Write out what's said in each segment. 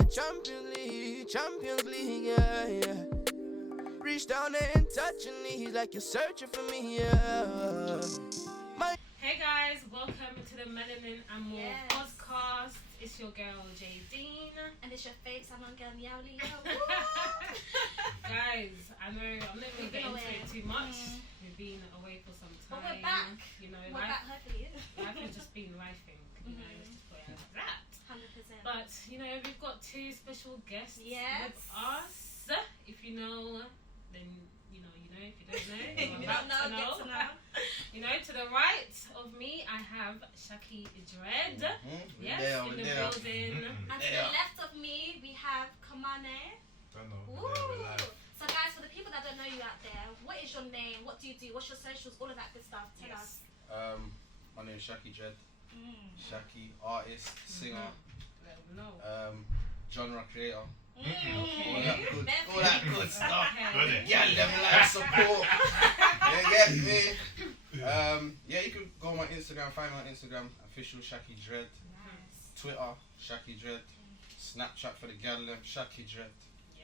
the Champions League, yeah. Reach down there and touch your knees like you're searching for me, yeah. Hey guys, welcome to the Melanin and More podcast. It's your girl Jadine. And it's your fave salon girl Yowly. Guys, I know I'm not going to get into it too much. We've been away for some time. But we're back. You know, we're back hopefully. Life has just been lifing. You know, let's just put it like that. 100%. But, you know, we've got two special guests with us. If you know, then you know. If you don't know, you don't know, get to know. You know, to the right of me, I have Shaqy Dread. Yes, in the building. And to the left of me, we have Kimarné. So guys, for the people that don't know you out there, what is your name? What do you do? What's your socials? All of that good stuff. Tell us. My name is Shaqy Dread. Shaqy, artist, singer, genre creator. All that good stuff. Yeah, them like support. You get me? Yeah, you can go on my Instagram, find me on Instagram, official Shaqy Dread. Twitter, Shaqy Dread. Snapchat for the gal, Shaqy Dread.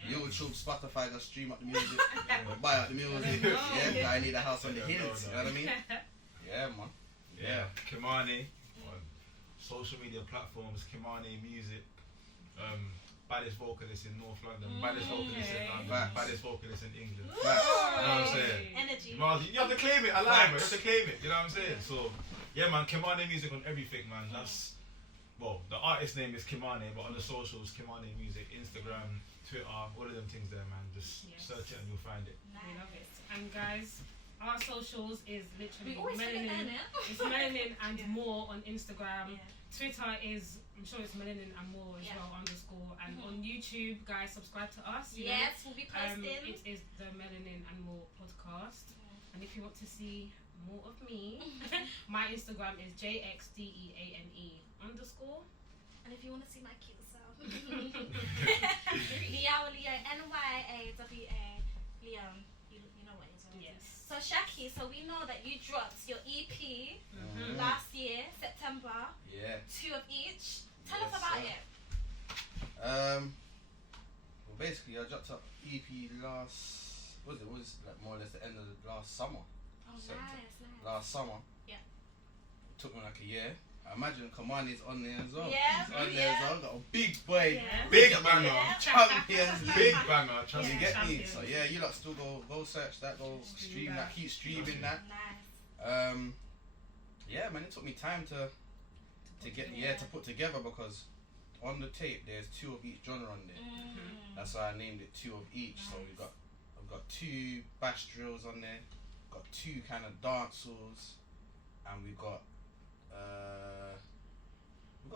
YouTube, Spotify, go stream up the music. Buy out the music. Yeah, I need a house on the hills. You know what I mean? Yeah, man. Yeah, Kimarné on social media platforms, Kimarné Music. Baddest vocalist in North London, baddest vocalist in London, baddest vocalist in England. You know what I'm saying? Energy. You have to claim it, I lie, bro. You have to claim it, you know what I'm saying? So, yeah, man, Kimarné Music on everything, man. That's, well, the artist name is Kimarné, but on the socials, Kimarné Music, Instagram, Twitter, all of them things there, man. Just search it and you'll find it. We love it. And guys, our socials is literally Melanin. It's Melanin and More on Instagram. Twitter is, I'm sure it's Melanin and More as well, _. And on YouTube, guys, subscribe to us. Yes, we'll be posting. It is the Melanin and More podcast. And if you want to see more of me, my Instagram is JXDEANE _. And if you want to see my cute self, Leo, NYAWA, Liam. You know what it is. Yes. So Shaqy, so we know that you dropped your EP last year, September. Yeah. 2 of each. Tell us about it. Well, basically, I dropped up EP last. It was like more or less the end of the last summer. Oh, so nice. Last summer. Yeah. It took me like a year. I imagine Kimarné's on there as well. Yeah. He's on there as well. Got a big boy. Yeah. Big banger. Champions League. Big banger. Trust You me. get me? So yeah, you lot still go search that, go stream that, keep streaming that. Nice. Yeah, man, it took me time to put together because on the tape there's 2 of each genre on there. That's why I named it 2 of each. Nice. So I've got 2 bass drills on there, got 2 kind of dancehals, and we've got a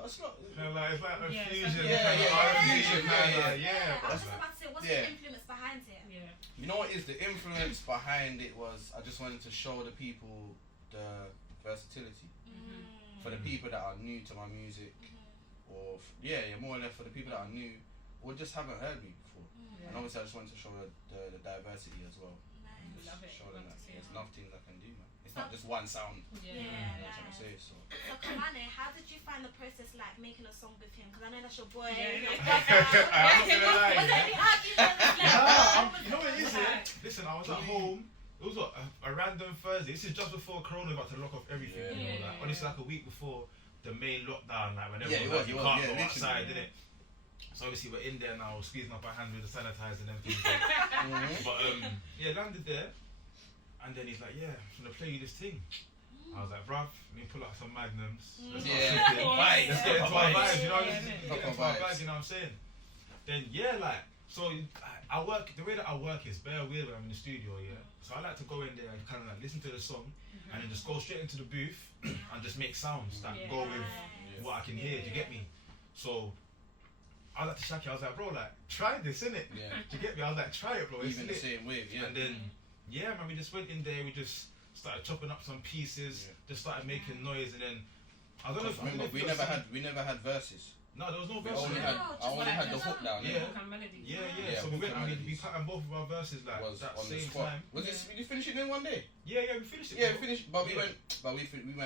slot. It's like a fusion. Fusion. I was just about to say, what's the influence behind it? Yeah. You know what is the influence behind it was I just wanted to show the people the versatility. For the people that are new to my music, or more or less for the people that are new or just haven't heard me before. And obviously I just wanted to show the diversity as well. Nice. Love it. Show them that there's enough things I can do, man. It's not just one sound. That's what I'm saying. So Kimarné, how did you find the process like making a song with him? Because I know that's your boy. I'm not gonna lie. Was there any arguments? You know what it is? Listen, I was at home. It was a random Thursday. This is just before Corona about to lock off everything. Honestly, like a week before the main lockdown, like when everyone you can't go outside, didn't it? So obviously we're in there now, squeezing up our hand with the sanitizer and everything. But landed there, and then he's like, "Yeah, I'm gonna play you this thing." I was like, "Bruv, let me pull out some magnums. Let's get into our vibes, you know what I'm saying?" Then so I work. The way that I work is very weird when I'm in the studio, So I like to go in there and kind of like listen to the song, and then just go straight into the booth and just make sounds that go with what I can hear. Do you get me? So I was like to Shaqy, I was like, "Bro, like try this, innit?" Do you get me? I was like, "Try it, bro." Even the same wave, And then man, we just went in there. We just started chopping up some pieces. Just started making noise, and then I don't know. Remember, we never had verses. No, there was no I verses. only had the hook down. Yeah. Yeah. So we went and we cut both of our verses like was that on same the spot. time. Was this? Did you finish it in one day? Yeah, we finished it. Yeah, we finished. But we went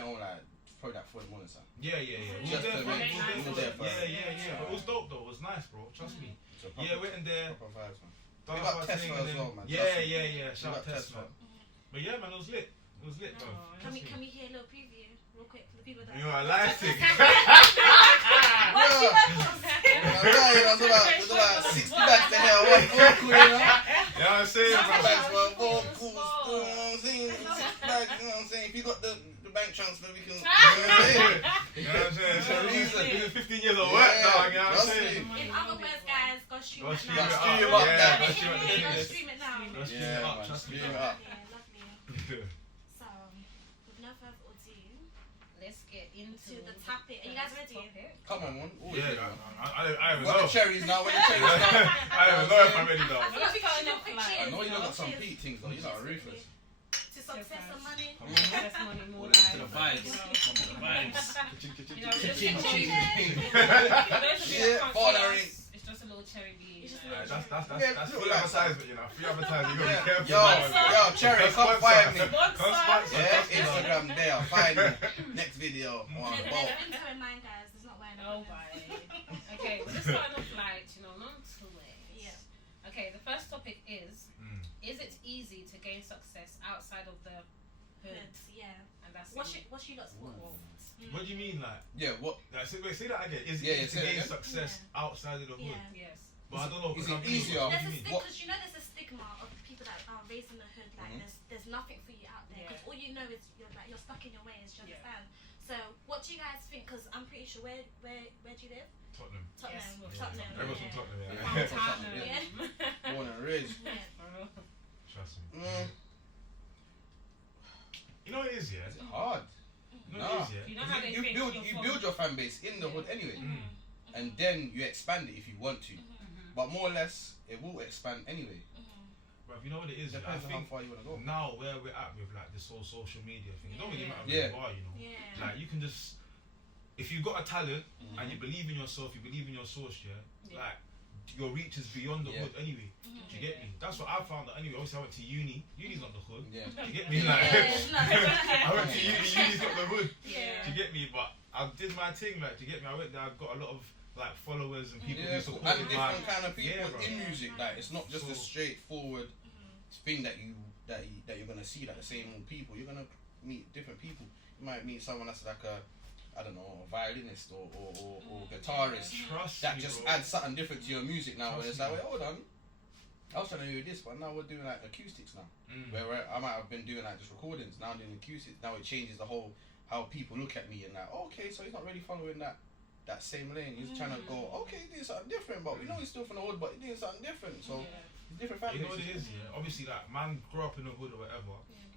on like probably like 4 in the morning, son. Yeah. Just to make Yeah. But it was dope though. It was nice, bro. Trust me. Yeah, went in there. Proper vibes, man. Done Big our up thing Tesla and as then- well, man. Yeah. Shout out Big up Tesla. But yeah, man, it was lit. It was lit, bro. Can we hear a little preview real quick for the people that... You know, I like it. What you work on? It's about 60 bags to hell, one vocal, you know? You know what I'm saying, 60 bro? bags, one vocal, you know what I'm saying? 60 bags, you know what I'm saying? If you got the bank transfer, we can, you know what I'm saying? You know what I'm saying? So Reason. this is 15 years of work, dog. You know what I'm saying? In other words, guys, go stream it Stream now. it Stream it up. up, Yeah, yeah. go stream it up. Go stream it now. Go stream Yeah, it up, man, trust me. stream it up. Yeah, lovely. So, with no further ado, Let's get into the topic. Are you guys ready? Come on, man. Always Yeah, ready, man. I don't even What know. the cherries now? When the cherries now? I don't even know if I'm ready, though. I feel like we got enough quick Like- I cheers. know you got some Cheers. beat things though. You're not ruthless. To success and money. Less money, more To the life. vibes. From the vibes. You know, just Ching, ching. for those of you Yeah, that can't fathering. see us, it's just a little cherry beat. It's just a like- little That's Yeah, free like advertisement, you know. Free advertisement. You gotta be careful. Yo, man. yo, cherry, come Sponsor. find me. Come sponsor. Yeah, Instagram there. Find me. Next video on There's both. an intro in mind, guys. There's not wine. Oh, bye. Okay, we're just starting off like, non to ways. Yeah. Okay, the first topic is Mm. it easy to gain success outside of the hood? Hoods, yeah. And that's What's you lot's Ooh. thoughts? What do you mean, like? Yeah, what? Like, say that again. Is Yeah, it to say that gain again. success outside of the hood? Yeah. Yes. But I don't know. Is because it I'm easier? What do There's you a mean? stigma, What? because you know there's a stigma of people that are raised in the hood. Like there's nothing for you out there. Because Yeah. all you know is you're stuck in your ways. Do you Yeah. understand? So what do you guys think? Because I'm pretty sure where do you live? Tottenham. Tottenham. Yes, we're Tottenham. Everyone's from Tottenham, Yeah. yeah. Tottenham. Yeah. Born and raised. Yeah. Trust me. Mm, You know what it is, yeah? it's hard. You know what it is, You yeah? know how they You think build you're you from- build your fan base in the hood anyway, Mm. and then you expand it if you want to. Mhm. But more or less, it will expand anyway. But you know what it is, yeah? I Depends on how think far you want to go. now where we're at with like this whole social media thing, it don't really matter where Yeah. you are, you know. Yeah. Like you can just, if you've got a talent Mm-hmm. and you believe in yourself, you believe in your source, yeah. Yeah. Like your reach is beyond the Yeah. hood anyway. Mhm. Do you get me? That's what I found out anyway. Obviously, I went to uni. Uni's not the hood. Yeah. Do you get me? Like, I went to uni. Uni's not the hood. Yeah. Do you get me? But I did my thing. Like, do you get me? I went there. I got a lot of like followers and people Yeah, who cool. supported And my. different kind of people Yeah, bro. in music. Like it's not just a So- straightforward thing that you're gonna see like the same old people. You're gonna meet different people. You might meet someone that's like a, I don't know, a violinist or guitarist Trust that me, just bro. adds something different to your music now. Where Trust it's like, me. wait, hold on, I was trying to do this, but now we're doing like acoustics now. Mm. Where I might have been doing like just recordings, now I'm doing acoustics. Now it changes the whole how people look at me and like, okay, so he's not really following that same lane. He's trying to go, okay, he's doing something different, but we know he's still from the hood, but he's doing something different. So it's different You families. know what it is, yeah? Obviously, like, man grew up in the hood or whatever,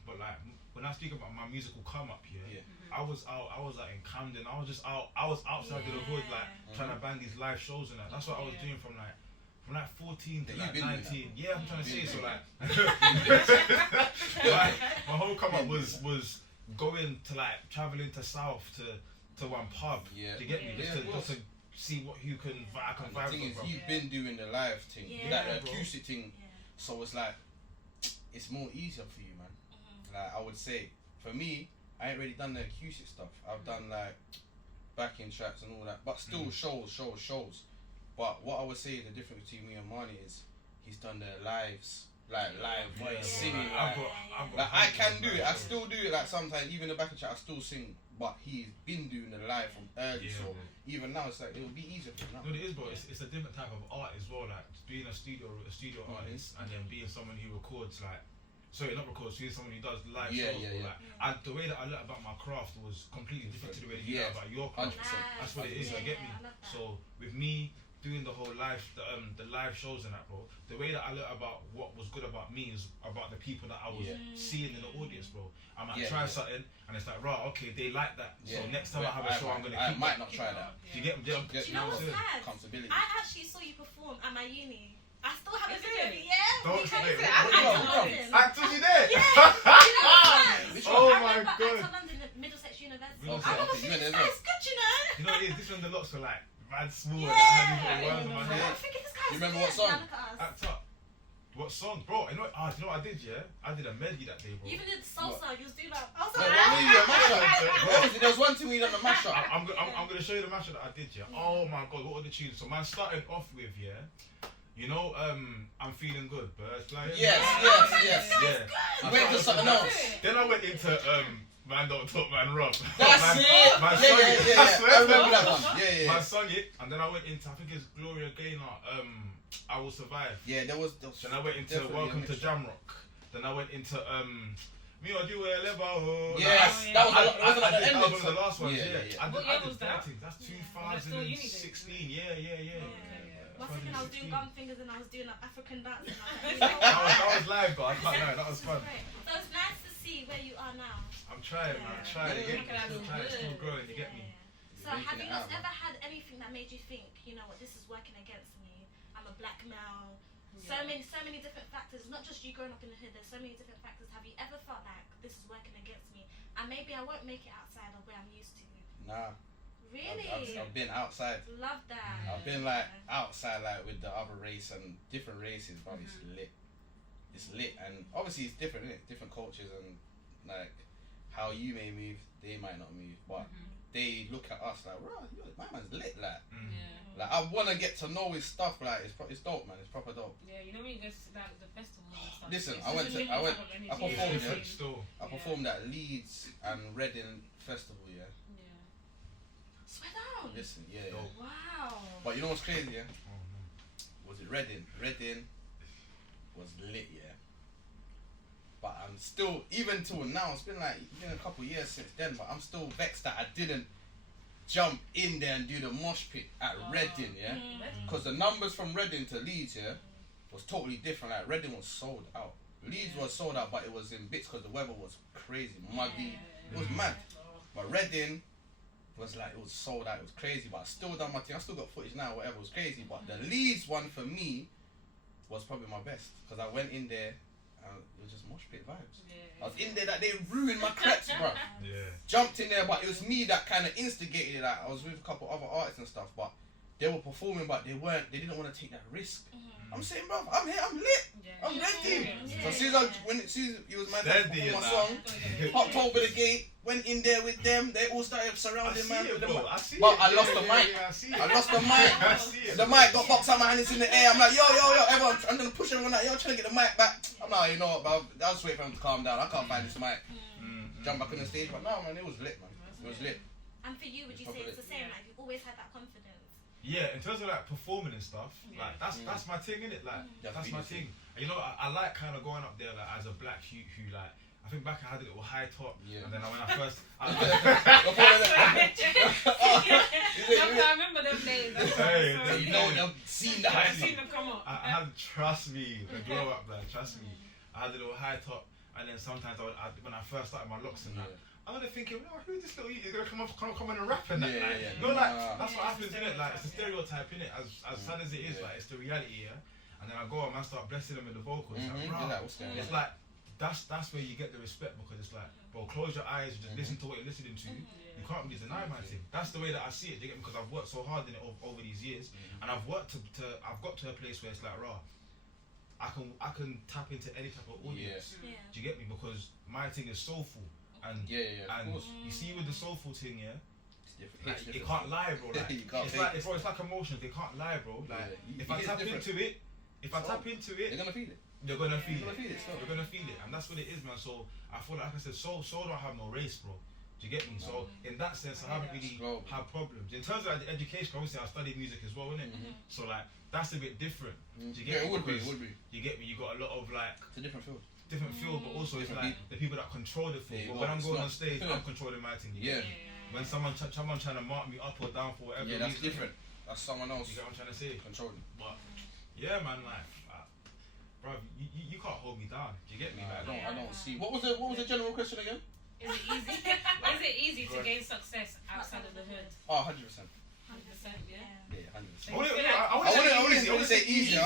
but like, when I speak about my musical come up here, Yeah. I was like in Camden, I was outside of the hood, like, trying to bang these live shows and that. That's what I was doing from like 14 to Yeah, like you've been doing 19. Yeah, I'm trying to say, so like, Yeah. like, my whole come up was going to like, traveling to South to one pub, Yeah. to get me, Yeah, just of to course. see what I can And the vibe thing with, is, bro. you've been doing the live thing, Yeah. that Yeah, bro. acoustic thing, so it's like, it's more easier for you, man. Like, I would say, for me, I ain't really done the acoustic stuff. I've done like backing tracks and all that, but still shows. But what I would say the difference between me and Marnie is he's done the live voice singing. Like I can do it, I still do it. Like sometimes even the backing track, I still sing. But he's been doing the live from early, Yeah, so bro. even now it's like it'll be easier for him now. No, it is, bro. It's a different type of art as well. Like being a studio artist and then being someone who records like, sorry, not records, being someone who does live shows. Bro, like, and the way that I learned about my craft was completely different to the way that you learned about your craft. 100%. That's what it is. You get me? So with me doing the whole live, the live shows and that, bro, the way that I learned about what was good about me is about the people that I was seeing in the audience, bro. I might try something and it's like, right, okay, they like that. So next time I have a show, I'm gonna keep. I might not try that. Do you get me? Do you know what's mad? Comfortability. I actually saw you perform at my uni. I still have a Is video of it? it. Yeah. Don't we say came it. to What- London. Actors, you there? Yeah. You know what's mad? Which Oh I my remember God. Actor London at Middlesex University. Okay, I remember okay, you thinking, went this there guy's good, you know. You know what it is? This one the lots were like mad small. Yeah. Like, I had these little words on my I'm head. thinking this guy's You remember good. what song? Now look at us. Act up. What song, bro? You know what I did? Yeah, I did a medley that day, bro. You even did salsa. You was doing that. I was No, like, there was one thing we done the mashup. I'm gonna show you the mashup that I did, yeah. Oh my god, what were the tunes? So man started off with, yeah. You know, I'm feeling good, birds flying. Yes. Yeah. Went to something else. Then I went into Man Don't Talk Man Rob. That's it. Man Yeah. I remember that one. Yeah. Man sung it, and then I went into, I think it's Gloria Gaynor. I Will Survive. Yeah, there was. Then I went into Welcome to Jamrock. Then I went into Me or You Level. Yes, that was one of the last ones. Yeah. What year was that? That's 2016. Yeah. Once again, I was doing gum fingers and I was doing like African dance. That was live, but I can't know. That was fun. So it's nice to see where you are now. I'm trying, man. Trying. It's still growing. You get me? So have you not ever had anything that made you think, you know what, this is working against me? I'm a black male. So many different factors. Not just you growing up in the hood. There's so many different factors. Have you ever felt like this is working against me, and maybe I won't make it outside of where I'm used to? Nah. Really? I've been outside. Love that. I've been like outside, like with the other race and different races, but it's lit. It's lit, and obviously it's different, innit? Different cultures, and like how you may move, they might not move, but they look at us like, bro, my man's lit, like. Like I wanna get to know his stuff, like it's dope, man. It's proper dope. Yeah, you know when you go to like the festivals and stuff. Listen, I performed. Yeah. I performed at Leeds and Reading Festival, yeah. Swear down. Listen, yeah. Wow. But you know what's crazy, yeah? Was it Reading? Reading was lit, yeah. But I'm still, even till now, it's been a couple of years since then, but I'm still vexed that I didn't jump in there and do the mosh pit at Reading, yeah? Because the numbers from Reading to Leeds, yeah, was totally different. Like Reading was sold out. Leeds was sold out, but it was in bits because the weather was crazy, muddy. It was mad. But Reading was like, it was sold out, it was crazy, but I still done my thing. I still got footage now, whatever, it was crazy. But the Leeds one for me was probably my best because I went in there and it was just mosh pit vibes. I was in there that they ruined my crepes, bro. Jumped in there, but it was me that kind of instigated it. Like, I was with a couple other artists and stuff, but they were performing, but they didn't want to take that risk. I'm saying, bro, I'm here, I'm lit, I'm ready. So as soon as it was my time to perform my song, hopped over the gate, went in there with them, they all started surrounding man with the mic. But I lost the mic. I lost the mic. The mic got boxed out my hand, it's in the air. I'm like, yo, everyone, I'm gonna push everyone out, yo, trying to get the mic back. I'm like, you know what, bro, I'll just wait for him to calm down. I can't find this mic. Jump back on the stage, but no, man, it was lit, man. It was lit. And for you, would you say it's the same? Like you've always had that confidence? Yeah, in terms of like performing and stuff, like that's my thing, innit? Like that's my thing. And, you know, I like kind of going up there like as a black youth who like. I think back I had a little high top, and then when I first, I remember them days. You know, I've seen that. I've seen them come up. I had, trust me, the glow up, like, trust me. I had a little high top, and then sometimes when I first started my locks and that, I was thinking, oh, who's this little youth? He's gonna come in and rap and that. No, like that's what happens, innit? Like it's a stereotype, innit? As sad as it is, like it's the reality, yeah. And then I go and I start blessing them with the vocals. Like, bro, it's like. That's where you get the respect because it's like, bro, close your eyes and just listen to what you're listening to. You can't really deny my thing. That's the way that I see it. You get me? Because I've worked so hard in it over these years, and I've worked I've got to a place where it's like, raw. I can tap into any type of audience. Do you get me? Because my thing is soulful, and and you see with the soulful thing, like, it can't lie, bro. Like, it's like emotions. They can't lie, bro. Like if I tap into it, they're gonna feel it. They're gonna feel it. They're gonna feel it, and that's what it is, man. So I feel like I said, soul don't have no race, bro. Do you get me? So in that sense, I haven't really had problems. In terms of like, the education, obviously I studied music as well, innit? So like that's a bit different. Do you get me? It would be. You get me? You got a lot of like. It's a different field. But also it's like the people that control the field. But when I'm going on stage, I'm controlling my thing. When someone trying to mark me up or down for whatever reason, that's different. That's someone else. You get what I'm trying to say? Controlling. But yeah, man, like. Bro, you can't hold me down. Do you get me? I don't see. What was the general question again? Is it easy? Is it easy to gain success outside of the hood? Oh, 100%. 100%, yeah. Yeah, 100%. I wouldn't say easier.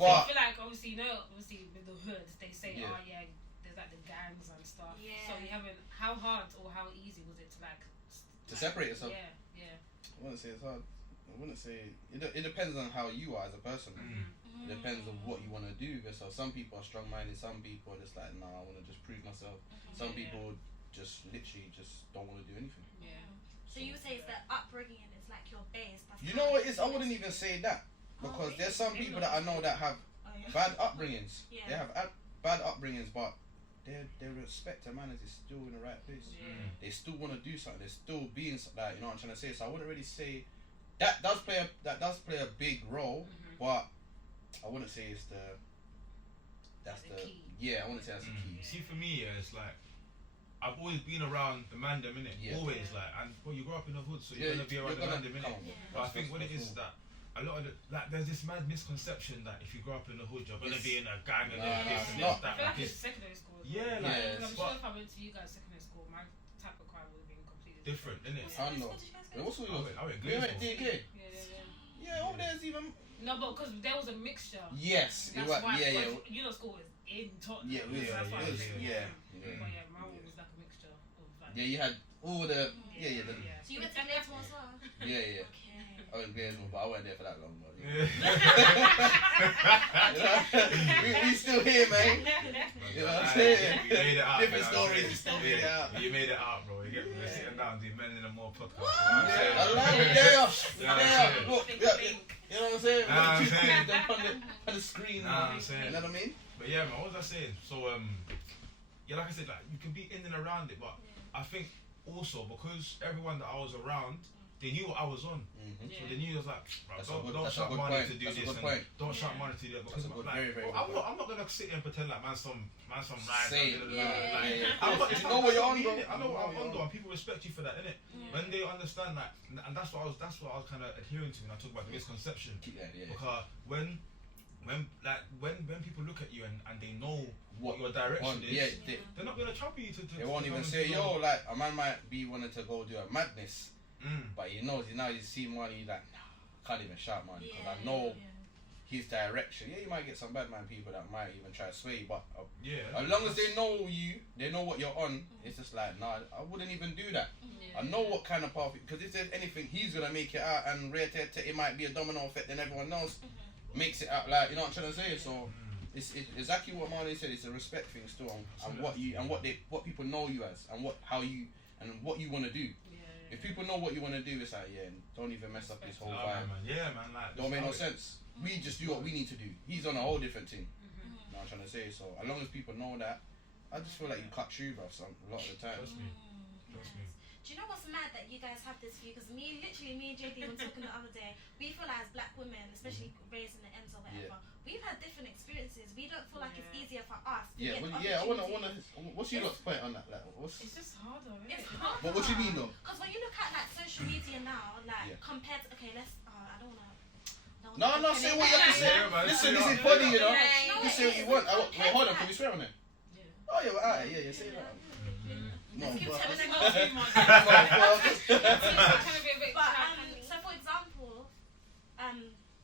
So I feel like obviously with the hoods they say there's like the gangs and stuff. So you haven't. How hard or how easy was it to like to separate yourself? Yeah. I wouldn't say it's hard. I wouldn't say it depends on how you are as a person. It depends on what you want to do. So some people are strong-minded. Some people are just like, nah, I want to just prove myself. Some people just literally just don't want to do anything. So you would say it's the upbringing, it's like your base. You know what it is? I wouldn't even say that because there's some people that I know that have bad upbringings. They have bad upbringings, but they respect a man as he's still in the right place. They still want to do something. They're still being like, you know what I'm trying to say. So I wouldn't really say that does play a big role, but I wouldn't say it's the key. Yeah, I wouldn't say that's the key. See, for me, it's like I've always been around the man them, innit? Always, like, and well, you grow up in the hood, so you're gonna be around the man them, innit? But I think what it is that a lot of the, like, there's this mad misconception that if you grow up in the hood, you're gonna be in a gang and this and this, that. I feel like it's secondary school. Yeah, like, I'm sure if I went to you guys secondary school, my type of crime would have been completely different, innit? I know. What's all yours? We went DK. Yeah, over there's even. No, but because there was a mixture. Yes, That's why. yeah. You know, school was in Tottenham. Yeah, But yeah, yeah. my one was like a mixture of like. Yeah, you had all the So you went to Glasgow as well? Yeah. Okay. I went to Glasgow, but I wasn't there for that long. But, Yeah. we still here, man. You know what I'm saying? You made it out. Different stories, you still made it out. You made it out, bro. You get me? We're sitting down, doing Men in the More podcast. I like it. There. Look, you know what I'm saying? I'm Two saying. things on the screen. I'm saying. You know what I mean? But yeah, man, what was I saying? So, yeah, like I said, like, you can be in and around it, but I think also because everyone that I was around, they knew what I was on. So they knew it was like, bro, don't shout money to do this and don't shout money to do that, because I'm like, I'm not gonna sit here and pretend like man's some nice. You know what you're on, though. I know what I'm on, though, and people respect you for that, innit? When they understand that, and that's what I was kind of adhering to when I talk about the misconception. Because when people look at you and they know what your direction is, they're not gonna trouble you to they won't even say, yo, like a man might be wanting to go do a madness, but he knows now you see money, he's like, nah, I can't even shout money because I know his direction. Yeah, you might get some bad man people that might even try to sway you, but as long as they know you, they know what you're on, it's just like, nah, I wouldn't even do that. I know what kind of path, because if there's anything, he's gonna make it out, and it might be a domino effect, and everyone else makes it out, like, you know what I'm trying to say. So it's exactly what Marley said. It's a respect thing still, and what people know you as, and what you want to do. If people know what you want to do, it's like, don't even mess up this whole vibe. Man, like, don't make no sense. We just do what we need to do. He's on a whole different thing. You know what I'm trying to say. So as long as people know that, I just feel like you cut through, bro, a lot of the time. Trust me. Do you know what's mad that you guys have this view? Because me and JD were talking the other day. We feel like as black women, especially raised in the ends or whatever, we've had different experiences. We don't feel like it's easier for us. I wanna. What's your lot's point on that? Like, It's just harder. It's harder. But what do you mean though? Because when you look at like social media now, like compared to I don't wanna. No, say what you have to say. Listen, this is funny, you know. You say what you want. Wait, hold on, can we swear on it? Oh yeah, well, yeah, say that. No, keep but telling them Not too much. So for example,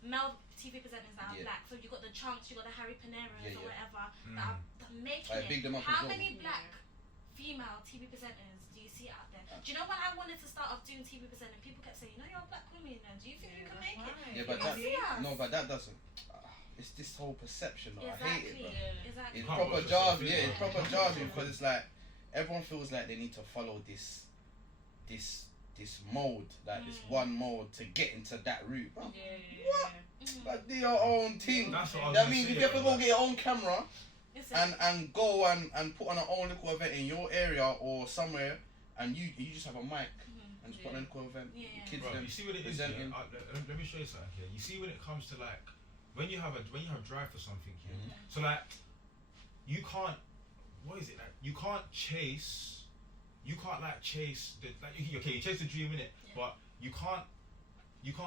male TV presenters that are black, so you got the Chunks, you got the Harry Paneras or whatever that are making it. How many black female TV presenters do you see out there? Do you know when I wanted to start off doing TV presenting, people kept saying, you're a black woman, do you think you can make it? But that doesn't. It's this whole perception. I hate it, bro. Exactly. It's proper jargon. Yeah, it's proper jargon because it's like everyone feels like they need to follow this mode, like this one mode to get into that route. Bro. What? Like do your own thing. That means if you ever go get your own camera and go and put on an own little event in your area or somewhere, and you just have a mic and just put on a little event. Kids bro, you see what it is. Let me show you something here. You see when it comes to like when you have drive for something here. So like you can't. What is it like? You can't chase the you chase the dream, innit? But you can't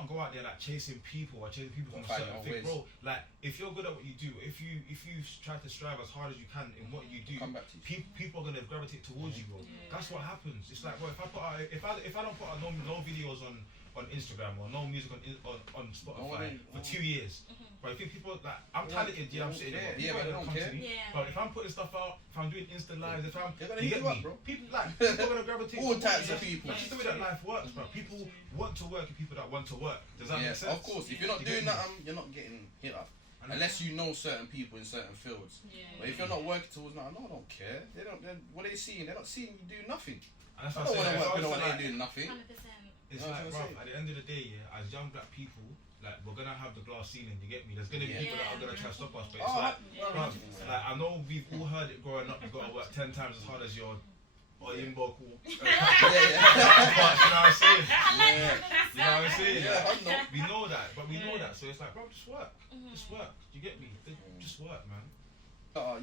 go out there like chasing people or chasing people from certain things, bro. Like if you're good at what you do, if you try to strive as hard as you can in what you do, people are gonna gravitate towards you, bro. That's what happens. It's like, bro, if I don't put out no videos on Instagram or no music on Spotify for 2 years, But I think people like I'm talented, I'm sitting there. Yeah, but they don't care. But if I'm putting stuff out, if I'm doing Insta lives, if I'm They're gonna you hit get you me, up, bro. people are gonna gravitate. All types of people. That's just the way that life works, bro. People want to work with people that want to work. Does that make sense? Of course. If you're not doing that, you're not getting hit up. Unless you know certain people in certain fields. But if you're not working towards that, no, I don't care. They don't. What are they seeing? They're not seeing you do nothing. And that's I what don't want to work with no one like, ain't doing nothing. 100%. It's like, bro, at the end of the day, yeah, as young black people, like we're gonna have the glass ceiling. You get me? There's gonna be people that are gonna try to stop us, but it's like I know we've all heard it growing up. You gotta work 10 times as hard as your Oyinbo. But you know what I'm saying? You know what I'm saying? We know that, but we know that. So it's like, bro, just work. Just work. You get me? Just work, man.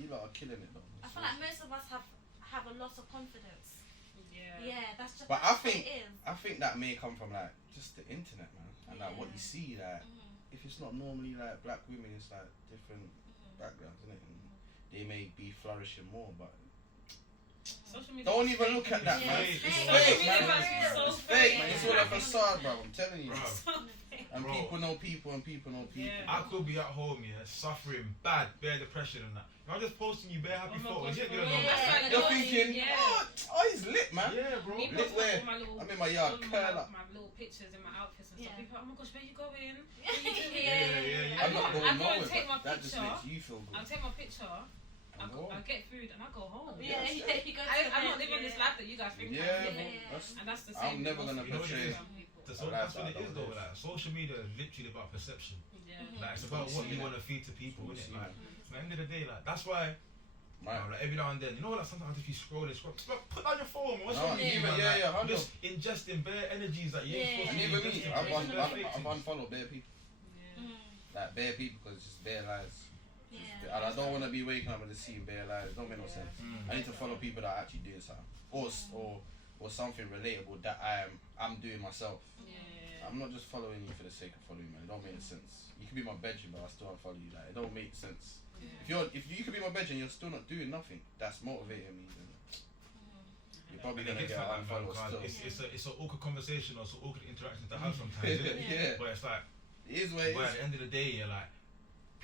You lot are killing it though. I feel like most of us have a loss of confidence. Yeah, that's just. But that's I think what it is. I think that may come from like just the internet, man, and like what you see. Like if it's not normally like black women, it's like different backgrounds, isn't it? And they may be flourishing more, but don't even look at that, man. It's fake, man. It's fake, man. It's all a facade, bro. I'm telling you. And people know people, and people know people. I could be at home, suffering bad, bare depression and that. I'm just posting you bare happy photos. You're thinking, oh, he's lit, man. Yeah, bro. Lit where? I'm in my yard, curl up. My little pictures in my outfits and stuff. People are like, oh my gosh, where you going? I'm not going I go and nowhere, take my that just picture. makes you feel good. I'll take my picture. I get food and I go home. You go I'm not living this life that you guys think I'm living. And that's the same. I'm never gonna portray. That's what it is though. Like social media is literally about perception. Like it's about what you want to feed to people, isn't it? Like at the end of the day, like that's why. Like every now and then, you know, like sometimes if you scroll, put down your phone. What's wrong with you, man? Like, just ingesting bare energies that you ain't supposed to be ingesting. I've unfollowed bare people. Like bare people because it's just bare lies. And I don't want to be waking up and just seeing bare lies. It don't make no sense. I need to follow people that are actually doing something, or something relatable that I'm doing myself. I'm not just following you for the sake of following, man. It don't make sense. You can be my bedroom, but I still unfollow you. Like it don't make sense. If you could be my bedroom, you're still not doing nothing. That's motivating me. You're probably gonna get unfollowed still. It's an awkward conversation or it's an awkward interaction to have sometimes, isn't it? But it's like, it is what it is. But at the end of the day, you're like,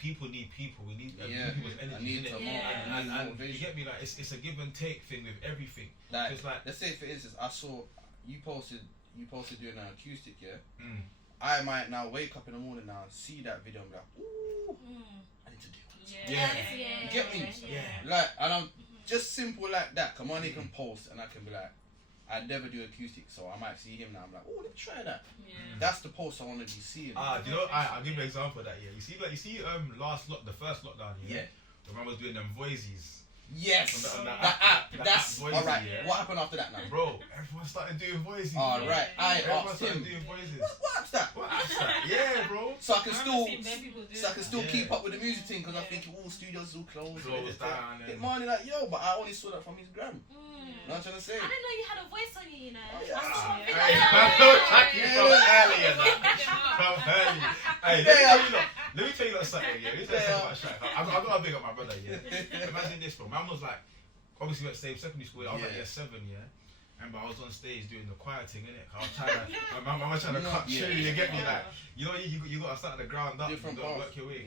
people need people. We need people's energy, innit? And you get me? Like, it's a give and take thing with everything. Like, let's say for instance, I saw you posted doing an acoustic, I might now wake up in the morning now and see that video and be like, ooh, I need to do it. You get me? Like, and I'm just simple like that. Kimarné can post and I can be like, I never do acoustic, so I might see him now. I'm like, oh, let me try that. That's the post I want to be seeing. Do you know? I'll give you an example of that. You see, the first lockdown. The man was doing them voices. Yes, on that app. That's voices, alright. What happened after that now? Bro, everyone started doing voices. Alright, I asked him. Doing voices. What app's that? Yeah, bro. So I can still keep up with the music thing because I think all studios all closed. Get money like yo, but I only saw that from his gram. You know what I'm trying to say? I didn't know you had a voice on you, you know. Let me tell you something, Let me tell you something about Shaq. I'm gonna big up my brother, Imagine this, bro. Man was like, obviously went to same secondary school. I was like year 7, and I was on stage doing the choir thing, innit? I was trying to, my mum was trying to cut through. You get me, like, you know, you got to start at the ground up. You got to work your way.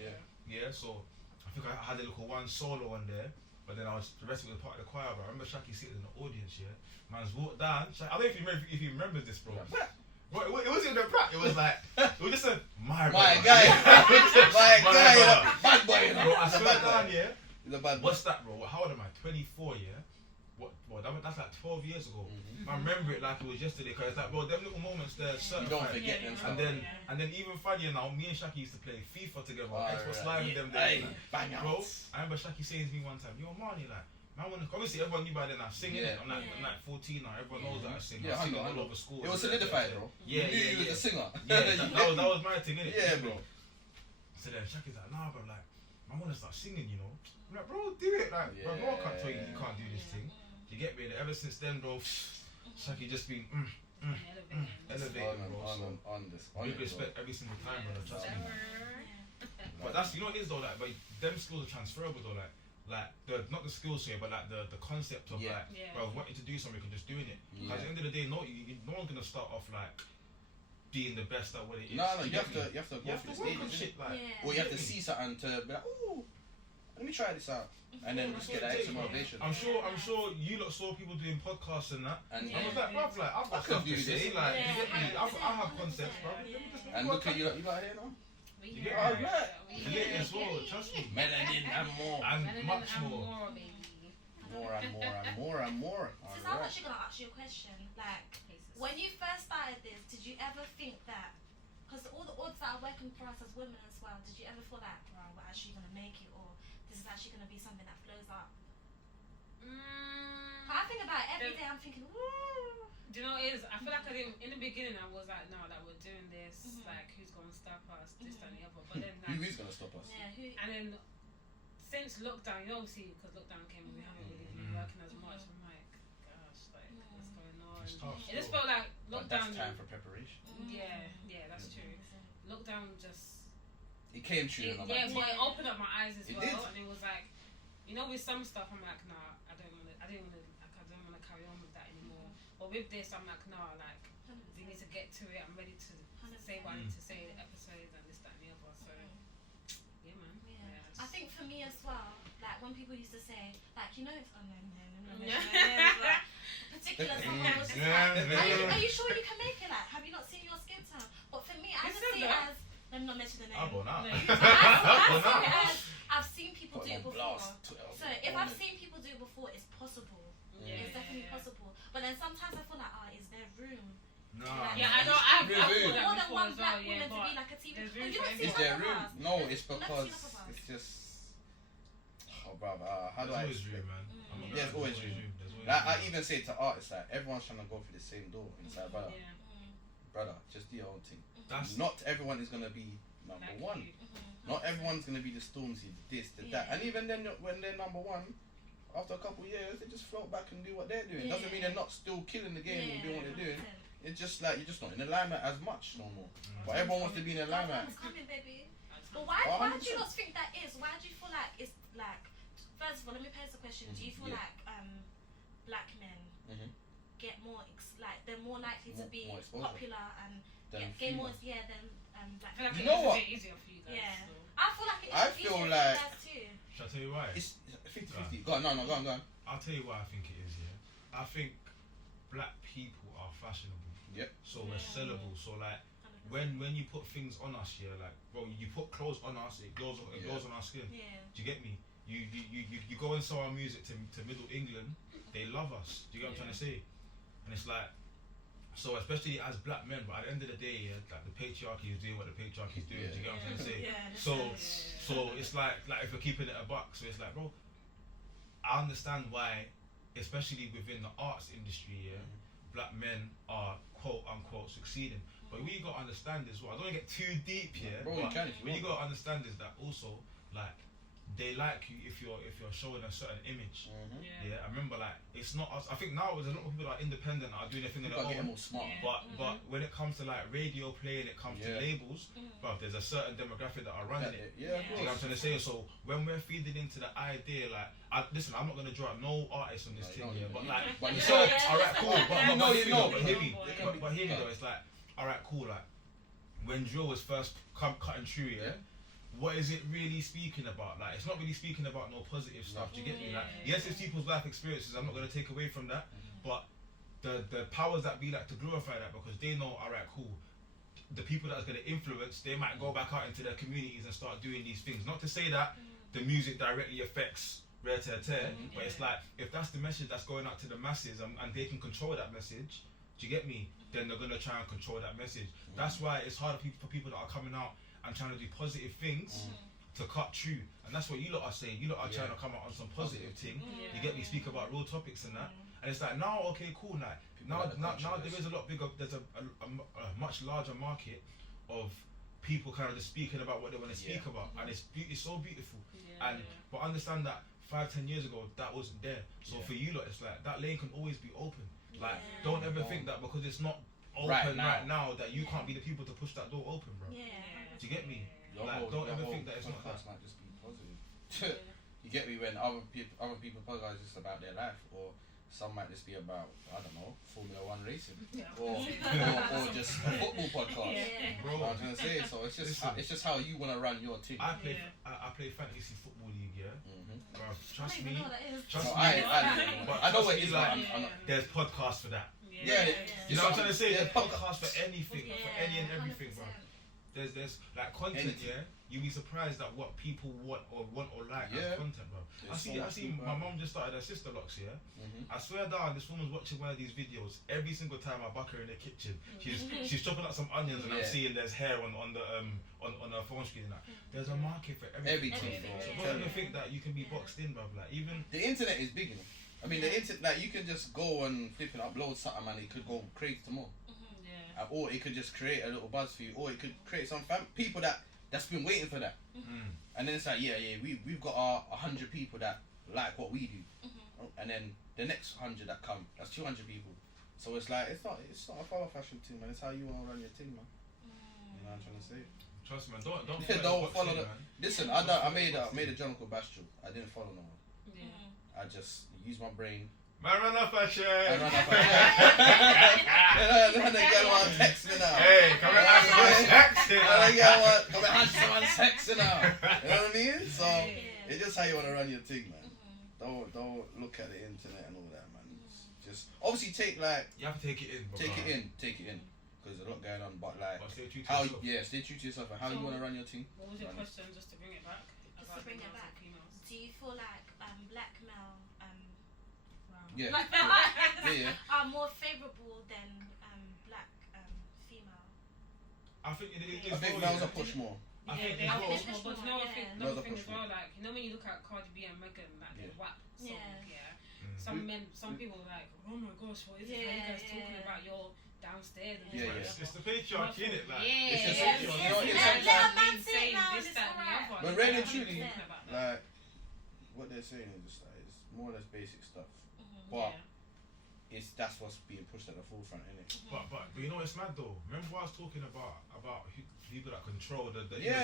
So I think I had a little one solo on there. But then the rest of it was part of the choir, bro. I remember Shaqy sitting in the audience, Man's walked down. I don't know if you remember this, bro. Bro, it wasn't even a rap. It was like, it was just a, my guy. Bad boy, bro, I swear down, what's that, bro? How old am I? 24, that's like 12 years ago. I remember it like it was yesterday, because it's like, bro, them little moments there, certain. You don't forget them. And then even funnier now, me and Shaqy used to play FIFA together, Xbox Live with them there. Bro, I remember Shaqy saying to me one time, yo, Marnie, like, man, obviously everyone knew by then I sing it. I'm like 14 now, everyone knows that I sing. I sing all over school. It was solidified, bro. You knew you was a singer. That was my thing, innit? Yeah, bro. So then Shaqy's like, nah, bro, like, I want to start singing, you know. I'm like, bro, do it, like, bro, no one can't tell you can't do this thing. You get me? And ever since then, bro, Shaqy just been elevated, bro. We respect every single time, bro. Trust me. But that's, you know what it is though, like, but them skills are transferable though, like not the skills here, but like the concept of bro, wanting to do something and just doing it. Because at the end of the day, no one's gonna start off like being the best at what it is. No, you have to go You have through to the work on stages, shit like. Yeah. or you have to see something to be like, ooh, let me try this out, and then just get that extra motivation. I'm sure you lot saw people doing podcasts and that. And I was like, bruv, like I've got I could stuff to do this. say. Like, Yeah, you get me? I 100%, have concepts, bruv. yeah. and look at you like here now. You get Oh, me? right. Lit as well, trust me. Melanin and more, And much more. more and more and more and more. Since I'm actually gonna ask you a question, like when you first started this, did you ever think that? Because all the odds that are working for us as women as well, did you ever feel like, wow, we're actually gonna make it, or this is actually gonna be something that flows up? I think about it every day. I'm thinking, woo. Do you know what it is? I feel like I didn't. In the beginning, I was like, no, like we're doing this. Like, who's gonna stop us? This, that, and the other. But then, like, Who's gonna stop us? Yeah, who? and then since lockdown, you know, obviously because lockdown came, we haven't really been working as much. I'm like, gosh, like what's going on? It's tough. It just felt like But lockdown. that's time for preparation. Yeah, that's true. Lockdown just. It came true. But it opened up my eyes as It well, did. and it was like, you know, with some stuff, I'm like, nah, I don't want to carry on with that anymore. But with this, I'm like, nah, like, we need to get to it. I'm ready to say what I need to say in the episodes and this, that, and the other. So, yeah, man. Yeah. I think for me as well, like when people used to say, like, you know, it's particular someone was just like, are you sure you can make it? Like, have you not seen your skin tone? But for me, I just see it as, let me not mention the name. I will not. I see it as, I've seen people do it before. So if I've seen people do it before, it's possible. It's definitely possible. But then sometimes I feel like, is there room? No. Yeah, I know. I've more thought than that one before as well. black Yeah, woman to but be like a TV. there's But room you for don't see Is everyone. there enough room? of us. No, it's Let's because see enough of us. it's just. Oh, brother, how do There's I? always room, man. I'm not There's gonna lie, always room. There's always Like, I room. even say to artists, like everyone's trying to go through the same door. And it's like, brother, Yeah. brother, just do your own thing. That's Not everyone is gonna be number Like one. you. Not everyone's gonna be the Stormzy, this, the that. And even then, when they're number one, after a couple of years, they just float back and do what they're doing. Doesn't mean they're not still killing the game and doing what they're doing. It's just like you're just not in the limelight as much no more. But everyone wants to be in the limelight. It's coming, baby. But why do you not think that is? Why do you feel like it's like? First of all, let me pose the question. Do you feel like black men get more like they're more likely to be more exposure. popular and Than get more female. than black I feel like men? You know it's what? a bit easier for you guys. Yeah. So. I feel like it's I easier feel for you like- guys too. Shall I tell you why? It's 50-50. Go on, no, go on. I'll tell you why I think it is, yeah. I think black people are fashionable. Yep. So we're sellable. So like when you put things on us, yeah, like bro, you put clothes on us, it goes on our skin. Yeah. Do you get me? You go and sell our music to Middle England, they love us. Do you get what I'm trying to say? And it's like, so especially as black men, but at the end of the day, yeah, like the patriarchy is doing what the patriarchy is doing. Do you get what I'm trying to say? So it's like if we're keeping it a buck, so it's like, bro, I understand why, especially within the arts industry, yeah, black men are quote unquote succeeding. But what you gotta understand is, well, I don't wanna get too deep here, Bro, but you can if you what you want. gotta understand is that also, like, they like you if you're showing a certain image. Yeah, I remember like it's not us. I think now there's a lot of people that are independent that are doing their thing on People their are getting own. more smart. But when it comes to like radio play and it comes to labels, bruv, there's a certain demographic that are running it. Yeah, of Do you know what I'm trying to say? So when we're feeding into the idea, like, listen, I'm not gonna draw out no artist on this thing here, but like, But so you alright, cool. But You know, hear me you know. though, but hear me. They can be- But hear me though, it's like, alright, cool. Like when drill was first cutting through, yeah. What is it really speaking about? Like, it's not really speaking about no positive stuff. Do you get me? Like, yes, it's people's life experiences. I'm not gonna take away from that, but the powers that be like to glorify that because they know, alright, cool. The people that's gonna influence, they might go back out into their communities and start doing these things. Not to say that the music directly affects rare tear tear, but it's like if that's the message that's going out to the masses and they can control that message. Do you get me? Then they're gonna try and control that message. That's why it's harder for people that are coming out and trying to do positive things to cut through, and that's what you lot are saying. You lot are trying to come out on some positive thing. You get me? Speak about real topics and that, and it's like now, okay, cool. Like now there is a lot bigger. There's a much larger market of people kind of just speaking about what they want to speak about, and it's so beautiful. But understand that 5-10 years ago that wasn't there. So for you lot, it's like that lane can always be open. Like don't ever think that because it's not open right now that you can't be the people to push that door open, bro. Do you get me? Like, don't ever think that it's not that. Might just be positive. You get me? When other people podcast just about their life or Some might just be about, I don't know, Formula 1 racing, Yeah. or just a football podcast. Yeah. Bro, You know what I'm trying to say? So it's just how you want to run your team. I play fantasy football league, yeah. Bro, I trust don't me. even know what that is. Trust No, me. I know what it is. Like, I'm not. there's podcasts for that. Yeah, You know what I'm trying to say? Yeah, There's podcasts for anything, Yeah, for any and everything, 100%. bro. There's like content, Anything. yeah. You'll be surprised at what people want or like Yeah. as content, bro. I see. My mom just started her sister locks, yeah. I swear down, this woman's watching one of these videos every single time I buck her in the kitchen. She's chopping up some onions and I'm Yeah. seeing there's hair on the on her phone screen. Like, there's a market for everything. Everything, bro. bro. So Yeah. don't even think that you can be boxed in, bro. Like even The internet is big, you know. I mean, the internet, like you can just go and flip and upload something, and it could go crazy tomorrow. Yeah. Or it could just create a little buzz for you, or it could create some people that's been waiting for that. And then it's like, we've got our 100 people that like what we do, and then the next 100 that come, that's 200 people. So it's like it's not a follow fashion team, man. It's how you want to run your team, man. You know what I'm trying to say? trust me, man, don't Don't follow the the. Listen, I made a journal called Bastro. I didn't follow no one. Yeah. I just used my brain. Man, run up a shit. I ran up. And then get one text me now. Hey, come and ask my text And then get one, come and answer someone text me now. You know what I mean? So it's just how you want to run your thing, man. Don't look at the internet and all that, man. Just obviously You have to take it in, bro. take it in, because there's a lot going on. But like, But stay true to how yourself. stay true to yourself and how you So- want to run your team. What was your question, just to bring it back? Just about to bring it males back. and females? Do you feel like black male Wow. Yeah, black yeah. are more favourable than black female? I think it is. I think males are pushed more. I think they as are well. push more, but you know what thing, Yeah. another Males are thing push as well, like, you know when you look at Cardi B and Megan, like Yeah. the WAP song, Yeah. some people are like, oh my gosh, what is this? Why you guys talking about your downstairs and Yeah, this, It's the patriarchy, innit? Like, yeah, It's just- yeah, you know, yeah, it's yeah, sometimes- yeah, Let a man saying say it now, this, it's that, and the alright. other. But You really know, and truly, talking about that. like what they're saying is just like it's more or less basic stuff. But that's what's being pushed at the forefront, innit? But you know what's mad though? Remember what I was talking about people that control the Yeah.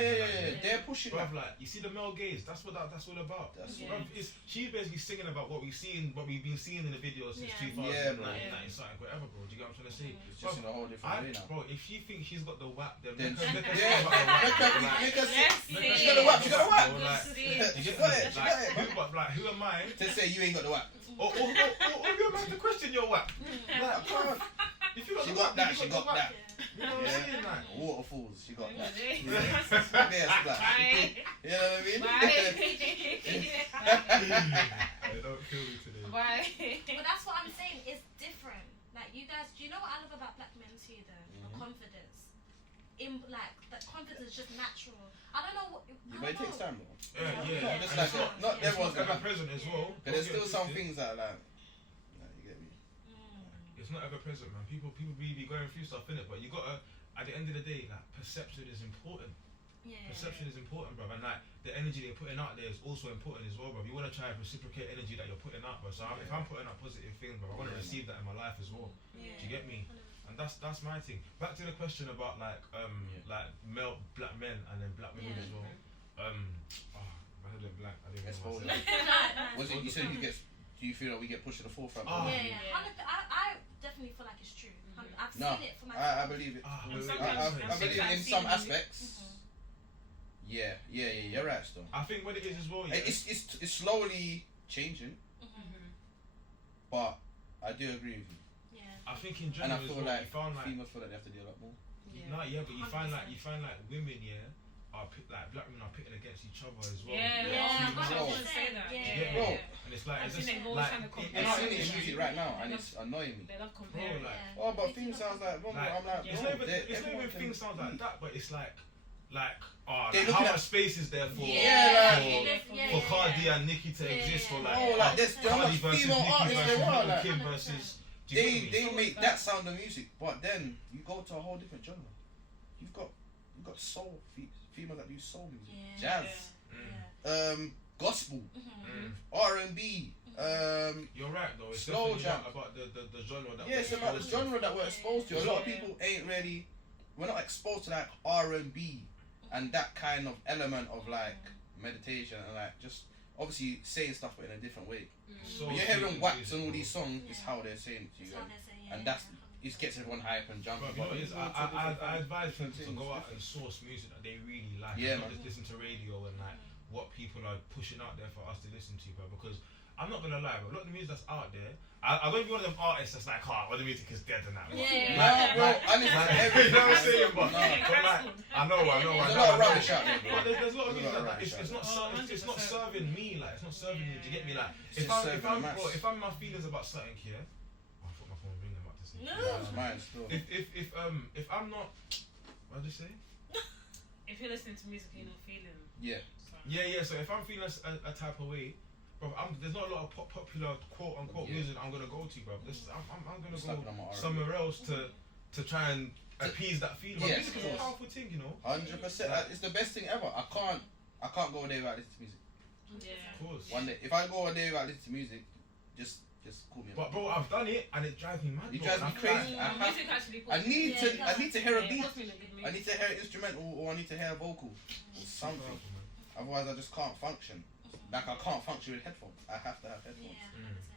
They're pushing Bruv, that. like you see the male gaze, that's all about. That's Yeah. Bruv, she's basically singing about what we've been seeing in the videos since Yeah. 2019, something, whatever, bro. Do you get what I'm trying to say? It's just in a whole different way now. Bro, if she thinks she's got the whack, then Then make her yeah, sing about the whack. make us Let's she see. got the whack, she got the whack. Bro, like, She got it, she got it. Like, who am I? To say you ain't got the whack. Or who am I to question your whack? Like, bro, if you got She the got whack, that, you she got got the that. whack. You know what I'm saying? Like, Waterfalls, she got that. Yeah. Yeah, splash. Bye. You know what I mean? Hey, don't kill me today. Bye. But that's what I'm saying. It's different. Like you guys, do you know what I love about black men too? The confidence. Like that confidence is just natural. I don't know what. But it takes time, though. Yeah. Just And like it's not everyone's ever gonna. present as well. But there's Don't still get some twisted. things that like, you get me. It's not ever present, man. People really be going through stuff in it, but you gotta. At the end of the day, like perception is important. Perception is important, bro, and like the energy they're putting out there is also important as well, bro. You want to try and reciprocate energy that you're putting out, bro. So if I'm putting out positive things, bro, I want to receive that in my life as well. Do you get me? And that's my thing. Back to the question about like male black men and then black women as well. I heard black. I didn't Exposed. know myself. Was it you said you get? Do you feel that we get pushed to the forefront? I definitely feel like it's true. I've No, seen it for myself. I believe it. And I believe it in some aspects. Yeah, you're right, still. I think what it is as well, yeah. It's slowly changing, but I do agree with you. I think in And I general as feel well, like you found like females feel like they have to do a lot more. but you find like women, are like black women are pitted against each other as well. Yeah, Females. I was gonna say that. Yeah. Bro, And it's like I've it's seen just it all like trying to compare. I'm it's- seeing it in music right now, and it's annoying me. They love Bro, comparing. like, Oh, but things sounds like wrong. Like, I'm like, it's bro, not even everyone can things sound like eat. that, but it's like They like looking how at- much space is there for Yeah, for Cardi and Nicki to exist for like Oh, like there's how Cardi much versus female Nicki artists versus there are. Lil' Like, Kim versus. Do you get me? they make that sound of music, but then you go to a whole different genre. You've got soul females that do soul music, jazz, gospel, R&B. You're right though. It's Slow definitely jam. about the genre that. Yeah, it's about the genre that we're exposed to. A lot of people ain't really. We're not exposed to like R&B and that kind of element of like meditation and like just obviously saying stuff but in a different way. So But you're hearing Wax and all these songs, is how they're saying it to you, That's how they're saying, and that's it gets everyone hype and jumping. Bro, you know what it is? I advise people to things, go out and source music that they really like. Yeah, Not man. just listen to radio and like what people are pushing out there for us to listen to, bro. Because I'm not gonna lie, bro. A lot of the music that's out there, I don't be one of them artists that's like, oh, well, the music is dead and that. Yeah. Nah, bro, I listen to every. You know what I'm saying, but, Nah. but like, I know. There's a lot of rubbish out there, bro. But there's a lot of There's music a lot of that rubbish it's out not there. it's not serving me, like it's not serving me. Do you get me? Like It's just serving the mass. if I'm in my feelings about something here, I thought my phone was ringing. I'm about to say. No. Nah, mine still. If I'm not, what did you say? If you're listening to music and you're not feeling. Yeah. Yeah. So if I'm feeling a type of way, bro, there's not a lot of popular quote unquote music I'm gonna go to, bro. I'm gonna Slapping go on my R&B. somewhere else to try and appease that feeling. Yeah, Music is a powerful thing, you know. 100%. It's the best thing ever. I can't go a day without listening to music. Yeah. Of course. One day, if I go a day without listening to music, just call me. But bro, I've done it and it drives me mad. It bro. drives me And I feel crazy. like- Music actually puts I need me- Yeah, to hear a yeah, beat. it puts me in a good mood. I need to hear an instrumental or I need to hear a vocal or something. Otherwise, I just can't function. Like I can't function with headphones. I have to have headphones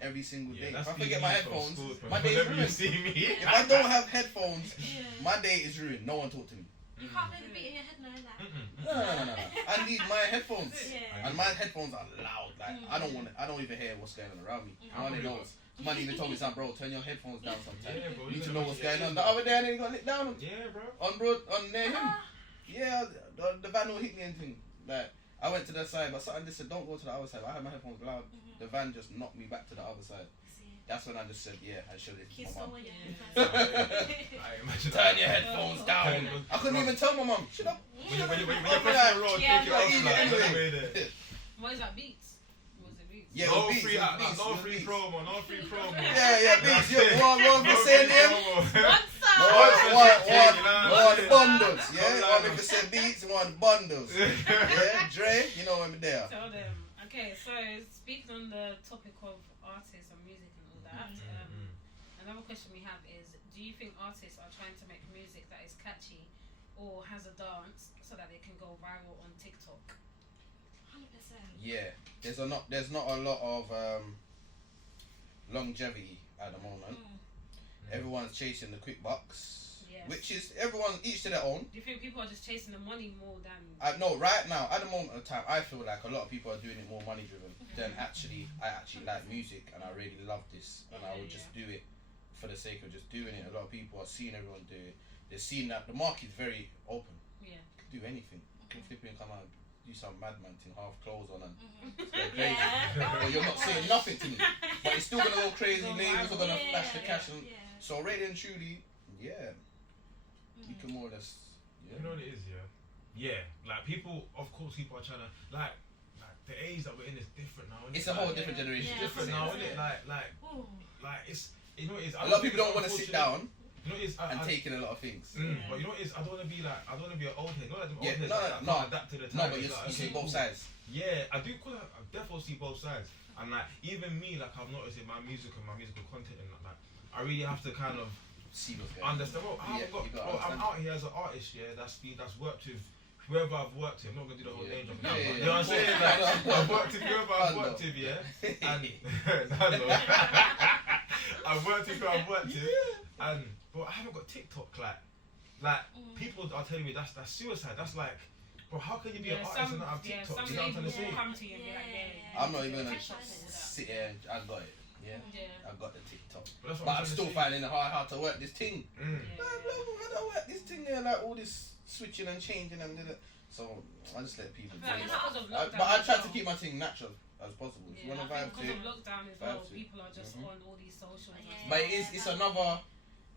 every single day. Yeah, If that's I forget me my from headphones, school, bro. my day is Whenever you ruined. see me. If I don't have headphones, Yeah. my day is ruined. No one talk to me. You can't play the beat in your head, no, like. No. I need my headphones. Yeah. And my headphones are loud. Like I don't even hear what's going on around me. Money knows. Money even told me, "Son, bro, turn your headphones down sometimes. Yeah, bro. You need to know what's going on." The other day, I nearly got lit down Yeah, bro. on near him. Yeah, the van will hit me and thing. Like I went to the side, but something just said, "Don't go to the other side." I had my headphones loud. The van just knocked me back to the other side. That's when I just said, "Yeah, I should Kiss listen to my mum." over your I imagine Turn that. your headphones down. I couldn't even tell my mum. Shut up. When you're pressing the road, Yeah, take it but off easy like anyway. anyway there. What is that, Beats? Was it Beats? Yeah, No it was free, beats, it was no beats, free it was beats. promo, no free promo. Yeah, beats. That's it. One for saying them. One bundles. Yeah, 100% beats and one bundles. Yeah, Dre, you know I'm there. Tell them. Okay, so speaking on the topic of artists and music and all that, another question we have is, do you think artists are trying to make music that is catchy or has a dance so that they can go viral on TikTok? 100%. Yeah, there's not a lot of longevity at the moment. Everyone's chasing the quick bucks, Yes. which is everyone each to their own. Do you think people are just chasing the money more than... No, right now, at the moment of time, I feel like a lot of people are doing it more money driven than I actually like music and I really love this and I would just do it for the sake of just doing it. A lot of people are seeing everyone do it. They're seeing that the market's very open. Yeah. You can do anything. You can flip in, come out, do some madman thing, half clothes on and go crazy. Yeah. But you're not saying nothing to me. But it's still gonna go crazy, Go labels are viral. gonna flash the cash and Yeah. so really and truly, yeah. You can more or less You know what it is, yeah? Yeah, like people, of course, people are trying to, like the age that we're in is different now, innit? It's a whole different generation. Yeah. different now, innit? Ooh. Like it's, you know what it is? A lot of people don't want to sit down You know what it is? and take in a lot of things. But you know what it is? I don't want to be like, I don't want to be an old head. You know like them old Yeah, heads no, that no. can't adapt to the No, time. but It's like, you see okay, both cool. sides. Yeah, I do. I definitely see both sides. And like even me, like I've noticed in my music and my musical content, and like I really have to kind of See what's going on. understand. Well, Yeah, you gotta I'm understand. out here as an artist, yeah. That's worked with whoever I've worked with. I'm not gonna do the whole name drop. Yeah, You know what I'm saying? yeah. Like, I've worked with whoever I've worked with, yeah. And I've worked with who I've worked with, and bro, I haven't got TikTok. Like people are telling me that's suicide. That's like, bro, how can you be an artist and not have TikTok? some Do you know what I'm trying to say? people will come to you and be like, yeah. I'm not even gonna TikTok and all that. sit here and I got it. Yeah, Yeah. I got the TikTok. But that's what But I'm trying to still say. finding it hard to work this thing. Mm. Yeah. I don't work this thing there, like all this switching and changing and da-da. So I just let people do Like, it. it's because of But lockdown I as try well. to keep my thing natural as possible. If you Yeah, want to I vibe think to it. because of lockdown as well, vibe to it. people are just on all these socials. and Yeah. stuff. But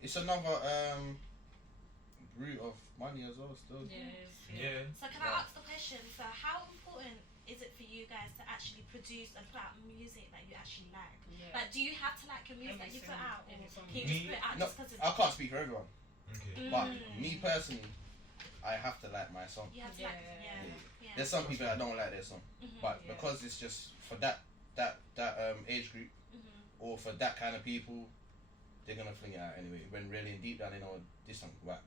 it's another route of money as well still. Yeah. So can I ask the question? So how important is it for you guys to actually produce and put out music that you actually like? Yeah. Like, do you have to like your music that you put out, or Every song. can you just Me? put it out No, just because it's? I can't speak for everyone, Okay. but me personally, I have to like my song. You have to like, yeah. There's some people that don't like their song, but Yeah. because it's just for that age group or for that kind of people, they're gonna fling it out anyway. When really in deep down they know this song whack,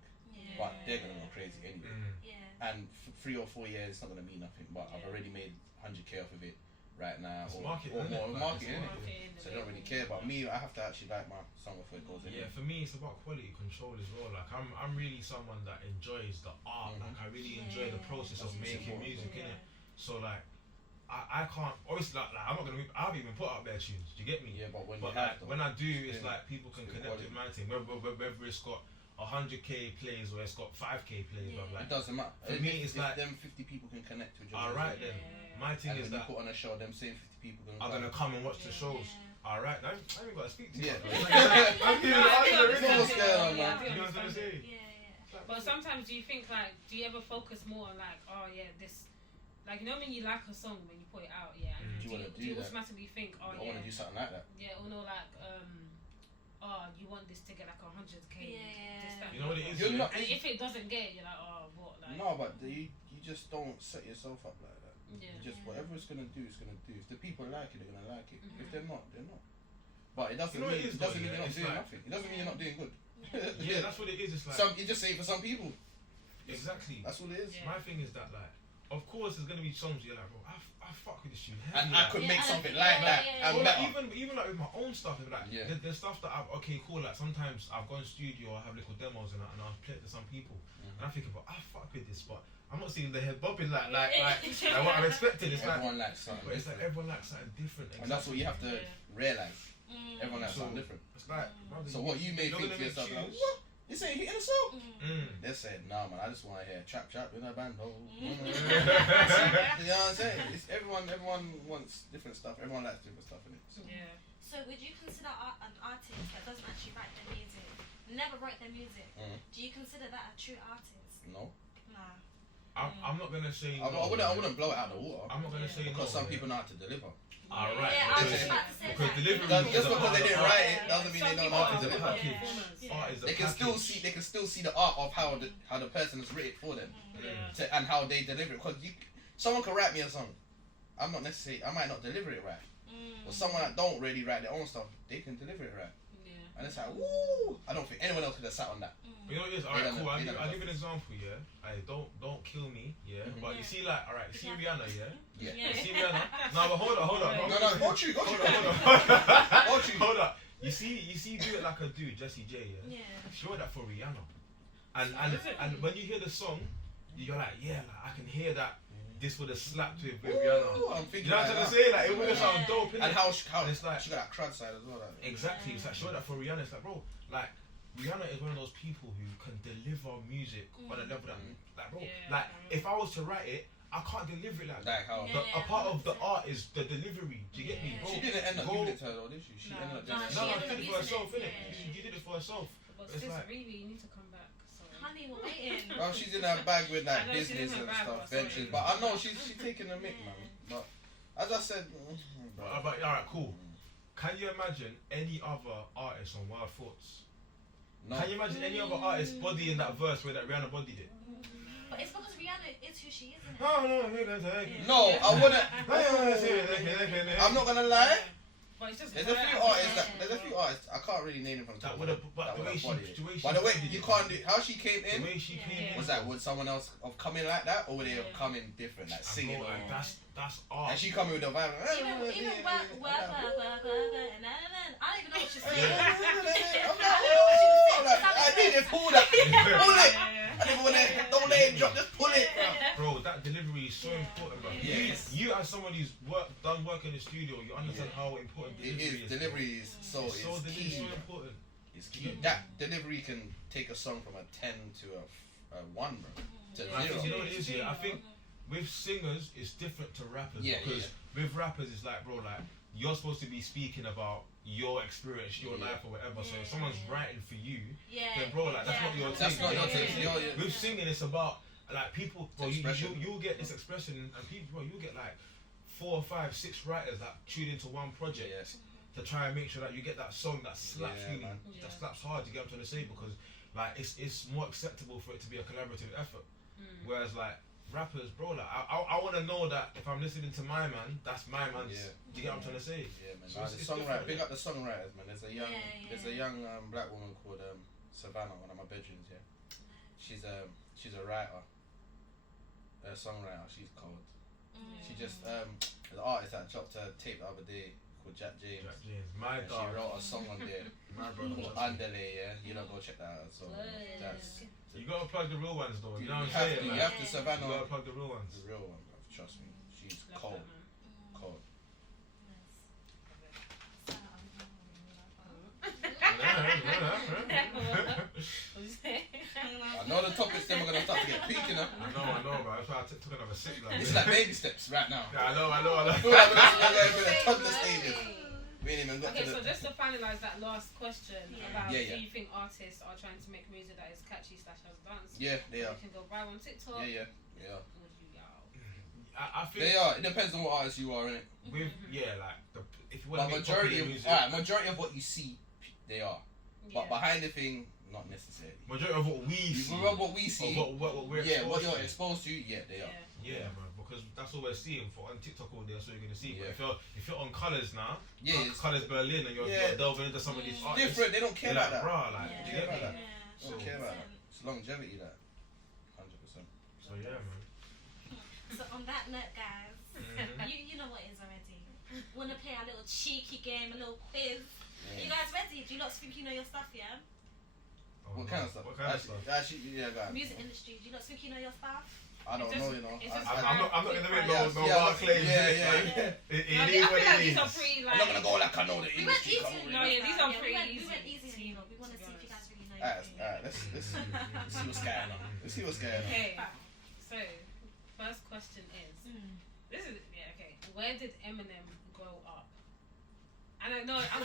but they're gonna go crazy anyway. Mm. Yeah. And 3 or 4 years, it's not gonna mean nothing. But I've already made 100k off of it. right now, It's or marketing, more innit? Like, marketing, it's innit? So I don't really care. But me, I have to actually like my song before it goes in. Yeah, for me, it's about quality control as well. Like I'm really someone that enjoys the art. Like I really enjoy the process of making music, innit? So like. I can't obviously like I'm not gonna. I've even put out bare tunes. Do you get me? Yeah, but when I do, it's like people can connect with my thing. Whether it's got 100k plays or it's got 5k plays. But like it doesn't matter. For me, it's like them 50 people can connect with you. Alright then. My thing is that you put on a show, them same 50 people are gonna come and watch the shows. Alright, now I ain't gotta speak to you. You know what I'm saying? But sometimes do you think like, do you ever focus more on like, oh yeah, this. Like, you know when you like a song when you put it out, yeah, and do you automatically think, oh yeah, I want to do something like that. Yeah, or no, like, oh, you want this to get like 100k. You know what it is? And if it doesn't get it, you're like, oh, what? Like, no, but you just don't set yourself up like that. Yeah. Just whatever it's gonna do, it's gonna do. If the people like it, they're gonna like it. If they're not, they're not. But it doesn't mean you're not doing nothing. It doesn't mean you're not doing good. Yeah, that's what it is. It's like you just say it for some people. Exactly. That's what it is. My thing is that like. Of course, there's gonna be songs you're like, bro, I fuck with this tune. And I could make something like that. And like, even like with my own stuff, like the stuff that I've cool. Like sometimes I've gone studio, I have little demos and I'll play it to some people, and I think about I fuck with this, but I'm not seeing the head bobbing like what I'm expecting. It's everyone like, likes something. But it's like everyone likes something different. And that's what you have to realize. Everyone likes something different. It's like, so what you may think to yourself, like, what? This ain't hitting a song. They said, nah man, I just want to hear trap in a band. You know what I'm saying? It's everyone wants different stuff. Everyone likes different stuff in it. So. Yeah. So would you consider an artist that doesn't actually write their music, never wrote their music? Do you consider that a true artist? No. Nah. I'm not gonna say. I wouldn't blow it out of the water. I'm not gonna say because some people know how to deliver. Alright. Yeah, I was just about to say because delivery just because they didn't write it doesn't mean they don't know how to deliver. They can still see the art of how the person has written it for them, and how they deliver it. Because someone can write me a song, I might not deliver it right. Or someone that don't really write their own stuff, they can deliver it right. And it's like, woo! I don't think anyone else could have sat on that. You know what it is? Alright, cool. I'll give you an example, yeah? Don't kill me, yeah? But you see, like, alright, you see Rihanna, yeah? Yeah. You see Rihanna? No, but hold up. No, hold you. Hold up. You see Do It Like I Do, Jessie J, yeah? She wrote that for Rihanna. And when you hear the song, you're like, yeah, like, I can hear that this would have slapped with Rihanna. I'm thinking, you know what I'm trying to say? Like, it would have sounded dope, innit? And how it's like, she got that crowd side as well. Like. Exactly. It's like, she wrote that for Rihanna. It's like, bro, like, Rihanna is one of those people who can deliver music on a level that, like, bro, like, if I was to write it, I can't deliver it like that. How? A part of the art is the delivery. Do you get me, bro? She didn't end up giving it to her though, did she? She ended up doing it. No, she did it for herself, innit? She did it for herself. But sis, really, you need to come back. Honey, we're waiting. Well, she's in her bag with like business and stuff, ventures. But I know she's taking the mic, man. But as I said, but alright, cool. Can you imagine any other artist on Wild Thoughts? No. Can you imagine any other artist bodying that verse where that Rihanna bodied it? But it's because Rihanna is who she is, isn't it? No, I wouldn't. I'm not gonna lie. But it's just there's a few artists. I can't really name them from the top. But the way you can't do how she came in. The way she came in. Was that would someone else have come in like that, or would they have come in different, like singing? Like, that's art. And she come in with the vibe. Even I don't even know what she's saying. I didn't pull that. Pull it. I didn't want to. Don't let it drop. Just pull it, bro. That delivery is so important, bro. Yes. You as someone who's done work in the studio, you understand how important delivery is. Delivery is so key. So important. It's key. That delivery can take a song from a 10 to a 1, bro. To 0. You know what it is, yeah? I think with singers, it's different to rappers. Because with rappers, it's like, bro, like, you're supposed to be speaking about your experience, your life or whatever. So if someone's writing for you, then bro, like, that's not your take. That's not your take. With singing, it's about, like, people, bro, you'll get this expression, and people, bro, you'll get like 4, 5, 6 writers that tune into one project to try and make sure that you get that song that slaps that slaps hard. You get what I'm trying to say? Because like it's more acceptable for it to be a collaborative effort. Whereas like rappers, bro, like I want to know that if I'm listening to my man, that's my man's. Do you get what I'm trying to say? Yeah, man. So the songwriter, big up the songwriters, man. There's a young black woman called Savannah, one of my bedrooms. Yeah, she's a writer, a songwriter. She's cold. She just the artist that dropped a tape the other day called Jack James. Jack James, my And she dog. wrote a song on there My brother. called Underlay, yeah? You know, go check that out. So that's You gotta plug the real ones though. You know what I'm have saying? to, you Like, have to you Savannah. gotta plug the real ones. The real one, bro. Trust me. She's Love cold. that, man. Cold. What you say? I know the topics then we're gonna start to get peaking up. I know, but that's why I took another sip. Like, It's like baby steps right now. yeah, I know. I feel like we're going for the toddler stages. We ain't even got Okay, to so the... just to finalise that last question about Yeah, yeah. do you think artists are trying to make music that is catchy / has dance? Yeah, they are. You can go viral on TikTok. Yeah. Would you, y'all? I think They are. It depends on what artist you are, innit? with like if you But want to make majority popular of music, majority of what you see, they are. Yeah. But behind the thing, not necessarily. majority of what we see, What we see, what we're what you're exposed to. exposed to, yeah, they are. Yeah, man, because that's all we're seeing for on TikTok all day. That's all you're gonna see. Yeah. But if you're on Colours now, Yeah, it's Colours Berlin, and you're delving into some of these artists, different. They don't care you're about like, that. bruh, like, Yeah. do you get me? Care about that. They don't care about that. It's longevity, that. 100%. So yeah, man. So on that note, guys, Mhm. you know what it is already. Wanna play a little cheeky game, a little quiz? Yeah. You guys ready? Do you lot think you know your stuff, yeah? Oh, What no. kind of stuff? What kind of stuff? Actually, yeah, go ahead. Music industry. Do you lot think you know your stuff? I don't know, you know. It's just I'm not gonna make no Yeah, wild claims. yeah. It No, I is feel what like it these is. are pretty I'm not gonna like. go like I know the We went industry. easy. Come on, No, yeah, these are pretty we easy. went easy. to- You know. We want to to be see if you honest. guys really know. Alright, let's see what's going on. Let's see what's going on. Okay, so first question is this is okay. Where did Eminem grow up? And I know I'm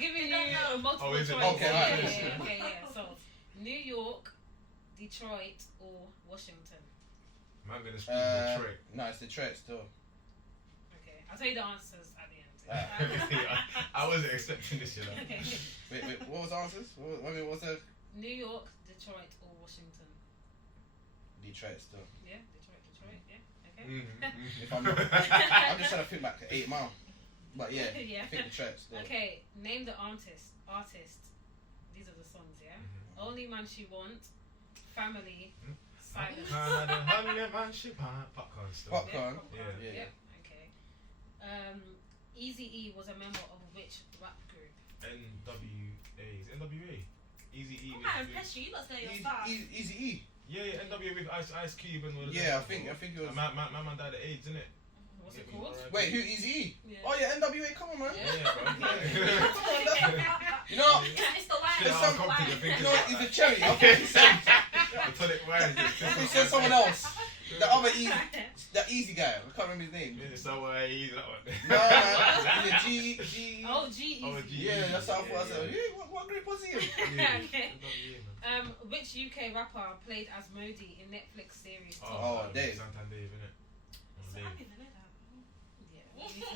giving you multiple Oh, is it? choices. Okay, alright. Yeah. So New York, Detroit, or Washington. Man, gonna speak Detroit. No, it's Detroit still. Okay, I'll tell you the answers at the end. I wasn't expecting this, you know. Okay. Wait, what was the answers? What was the New York, Detroit, or Washington? Detroit still? Yeah, Detroit. Yeah. Okay. Mm-hmm. If I'm I'm just trying to think back to 8 Mile. But yeah, Yeah. I think Detroit still. Okay, name the artist. These are the songs, yeah? Only Man She Want, Family, Silence. Popcorn still. Popcorn. Yeah. Yep, okay. Eazy-E was a member of which rap group? NWA. Is it NWA? Easy E. I'm not impressed you. You lot know your stuff. Easy E. Yeah, NWA with Ice Cube and all of Yeah, that. I think it was. My man died of AIDS, innit? What's it called? Wait, who Easy E? Yeah. Oh yeah, NWA. Come on, man. Yeah, bro. Come on, you know. It's the wine. Shit, It's I'm some- confident thinking You know what? about He's a cherry. I thought he said. that. Tonic wine. He said someone else. The other easy, that easy guy. I can't remember his name. So easy that one. No, man. He's a G. Oh, G-Eazy. Oh, G. Yeah, that's how I thought. I said, yeah, what group was he in? Okay. NWA, man. Which UK rapper played as Modi in Netflix series Top? Oh, Dave. Santan Dave, innit? So I didn't know that.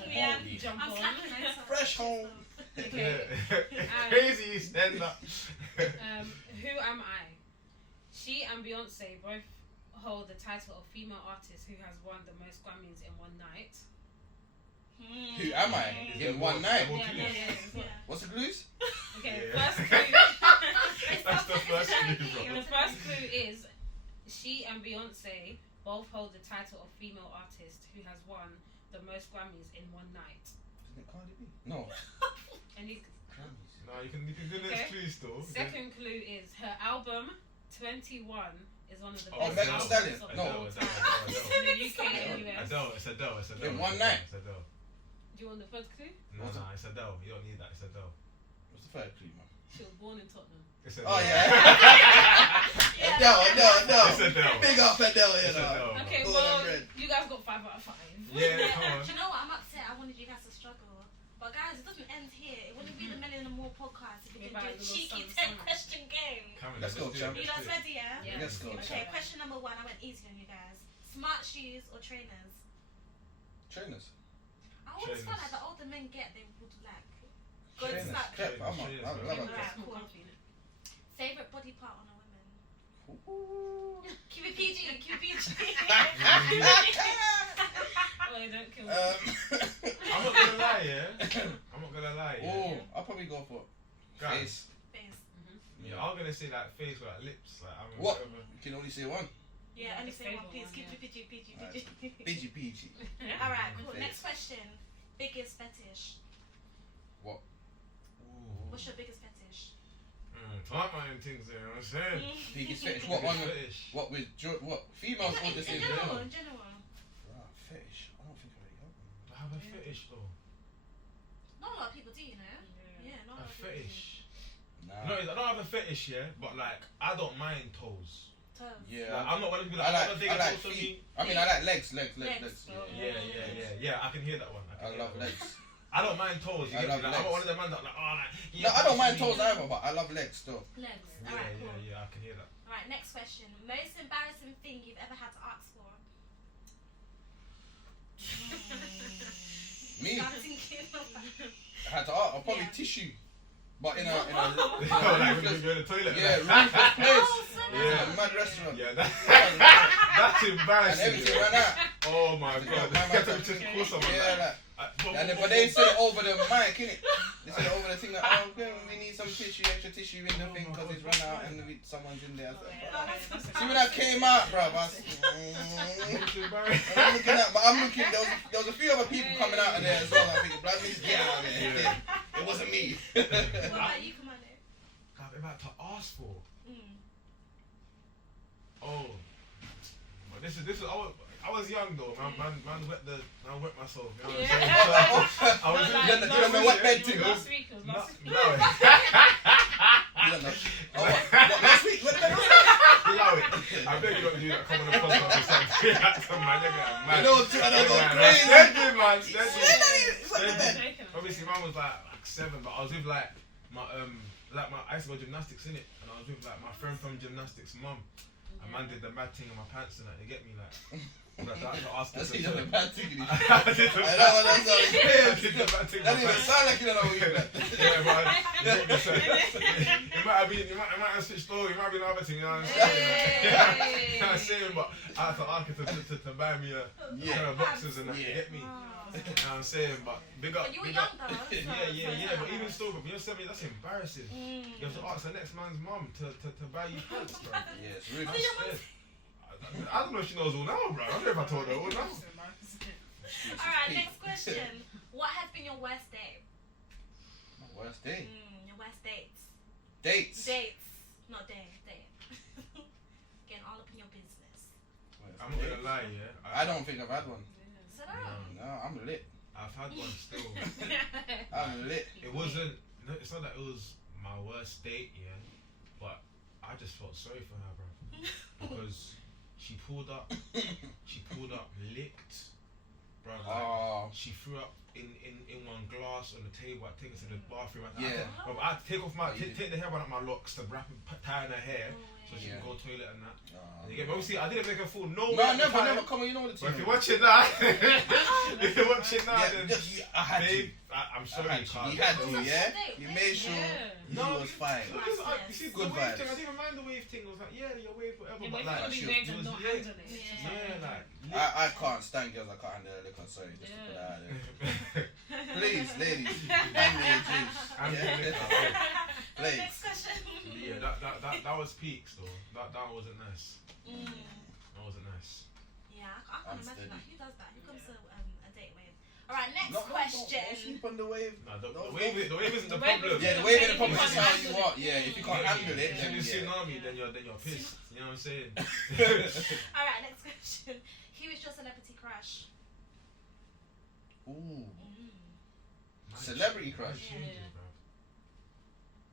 Yeah, Holy. jump I'm on. slapping myself. Fresh home. Okay. Crazy, stand up. Who am I? She and Beyonce both hold the title of female artist who has won the most Grammys in one night. Who am I? In one night. Yeah. What's the clues? Okay, Yeah. first clue. That's the first clue, The first clue is she and Beyonce both hold the title of female artist who has won the most Grammys in one night. Isn't it Cardi B? No. And you, No, you can do the next clue still. second clue is her album 21 is one of the Oh, best Megan albums Stallion. of No. all time in the UK and US. It's Adele. In one night. It's Adele. Do you want the third clue? No, it's Adele. You don't need that. It's Adele. What's the third clue, man? She was born in Tottenham. It's Adele. Oh yeah. Adele. It's Adele. Big up Adele, you It's know. Adele. Okay, Born well, and bred. you guys got 5 out of 5. Yeah, come on. Do you know what? I'm upset. I wanted you guys to struggle. But guys, it doesn't end here. It wouldn't be the Melanin More podcast if we didn't do a cheeky 10-question game. Let's go, champ. You guys ready, yeah? Yeah. Let's go, Okay, champ. question number 1. I went easy on you guys. Smart shoes or trainers? Trainers. I always felt Trainers. like the older men get, they would like good Trainers. stuff. Crap, I'm Trainers, up. man. That's more comfy, innit? Favorite body part on a woman? Ooh. Keep it PG. Keep it PG. Oh, they don't kill me. I'm not gonna lie, yeah. Oh, I'll probably go for Guys, face. Face. yeah, I'm gonna say like face or like lips. Like, I'm What? whatever. You can only say one. Yeah, only the say one, favourite please. one, Keep yeah. it PG. PG. Alright, cool. Face. Next question. Biggest fetish. What? What's your biggest fetish? Talk my own things there, you know what I'm saying? Biggest fetish. What one? Fetish. What with what females or just in general? In general. Right, fetish. I don't think I already got one. I have a fetish though. Not a lot of people do, you know. Yeah, not a A lot of people do. fetish. Nah. No, I don't have a fetish, yeah, but like I don't mind toes. Toes. Yeah. Like, I'm not one of the people I like, like, I'm I not like taking feet. me. I mean, I like legs. Legs. Yeah, I can hear that one. I hear love that one. legs. I don't mind toes. You I get love me? Like, I'm legs. not one of them man that like, oh, like. No, I don't mind toes either, but I love legs still. Legs. Yeah, Alright, cool. yeah, I can hear that. Alright, next question. Most embarrassing thing you've ever had to ask for? Me, I'm thinking. I had to ask. I'll probably tissue, but in a Like when you're in the toilet. yeah, like, ruthless place. Oh, so Yeah. It's a mad restaurant. yeah, Yeah, that's and embarrassing. everything ran out. Oh my Yeah, god. my You have man to just call someone. Yeah, like, but they said it over the mic, innit? They said it over the thing like, oh, okay, we need some tissue, extra tissue in the thing because it's run out and someone's in there. So, see when I came out, bro, I was, It's embarrassing. I'm looking at, but I'm looking. There was a few other people coming out of there as well. I'm thinking, blood means get out of there. Yeah. It wasn't me. What about you, Kimarné? God, I'm about to ask for. Mm. Oh. But this is. I was young though. Man wet myself. You know what I'm saying? Yeah. So, I was Not in- like you don't know what bed to go. Last week, it was No, last week. no. You don't know. Oh, what last week? What did I do? Allow it. I beg you not to do that. Come on the podcast or something. Come on, you're getting mad. You know, I don't go crazy. Steady, man. Steady. Steady. Obviously, man was like 7, but I was with like my I used to go gymnastics in it, and I was with like my friend from gymnastics, mum. And man did the mad thing on my pants and that. You get me, like. That's the bad thing. I I did the know what that's all. I did the bad thing. That even sound like you don't know what you're doing. Yeah, but it might have switched over. It might be another thing. You know what I'm saying? You know what I'm saying? But I had to ask her to buy me a pair of boxes and that. You get me? You know what I'm saying? But big up. But you were big young up. though. Yeah. But even still, bro, when you're 7, that's embarrassing. You have to ask the next man's mum to buy you pants, bro. Yeah, it's rude. I'm scared. I don't know if she knows all now, bro. I don't know if I told her all now. Alright, next question. What has been your worst date? My worst day. Your worst dates. Dates. Dates. Not day. Date. Getting all up in your business. I'm not gonna lie, yeah. I don't think I've had one. Sit down. No, I'm lit. I've had one still. I'm lit. It wasn't. No, it's not that it was my worst date, yeah. But I just felt sorry for her, bro, because she pulled up licked, bro. Like, she threw up in one glass on the table. I take her to the bathroom. I had to take off take the hairband out my locks to wrap it, tie in her hair so she could go toilet and that. You get me? Obviously, I didn't make her feel no. Never. Come on, you know the But team. if you're watching now, then I had babe, to. I'm sorry, Carl. You had to, yeah. You made sure he No, was fine. You see, Good the wave vibes. thing, I didn't even mind the wave thing. I was like, yeah, your wave, whatever. Yeah, but but like, if she you was- waved and no hands on it. yeah, like. I can't stand girls. I can't handle their liquor. Sorry, just to put that out there. Please, ladies, hand me a juice. Please. Next question. Yeah, that was peaks though. That wasn't nice. That wasn't nice. Yeah, I can't imagine that. Who does that? Who comes to a date wave? Alright, next Don't question. sleep on the wave. Nah, the wave isn't the The wave problem. is- Yeah, the wave in the If problem you is can't how handle you it. are. Yeah, if you can't handle it, If then you're yeah. tsunami, then you're pissed. You know what I'm saying? Alright, next question. Who is your celebrity crush? Ooh. Mine Celebrity mine crush. changes, Yeah. bro.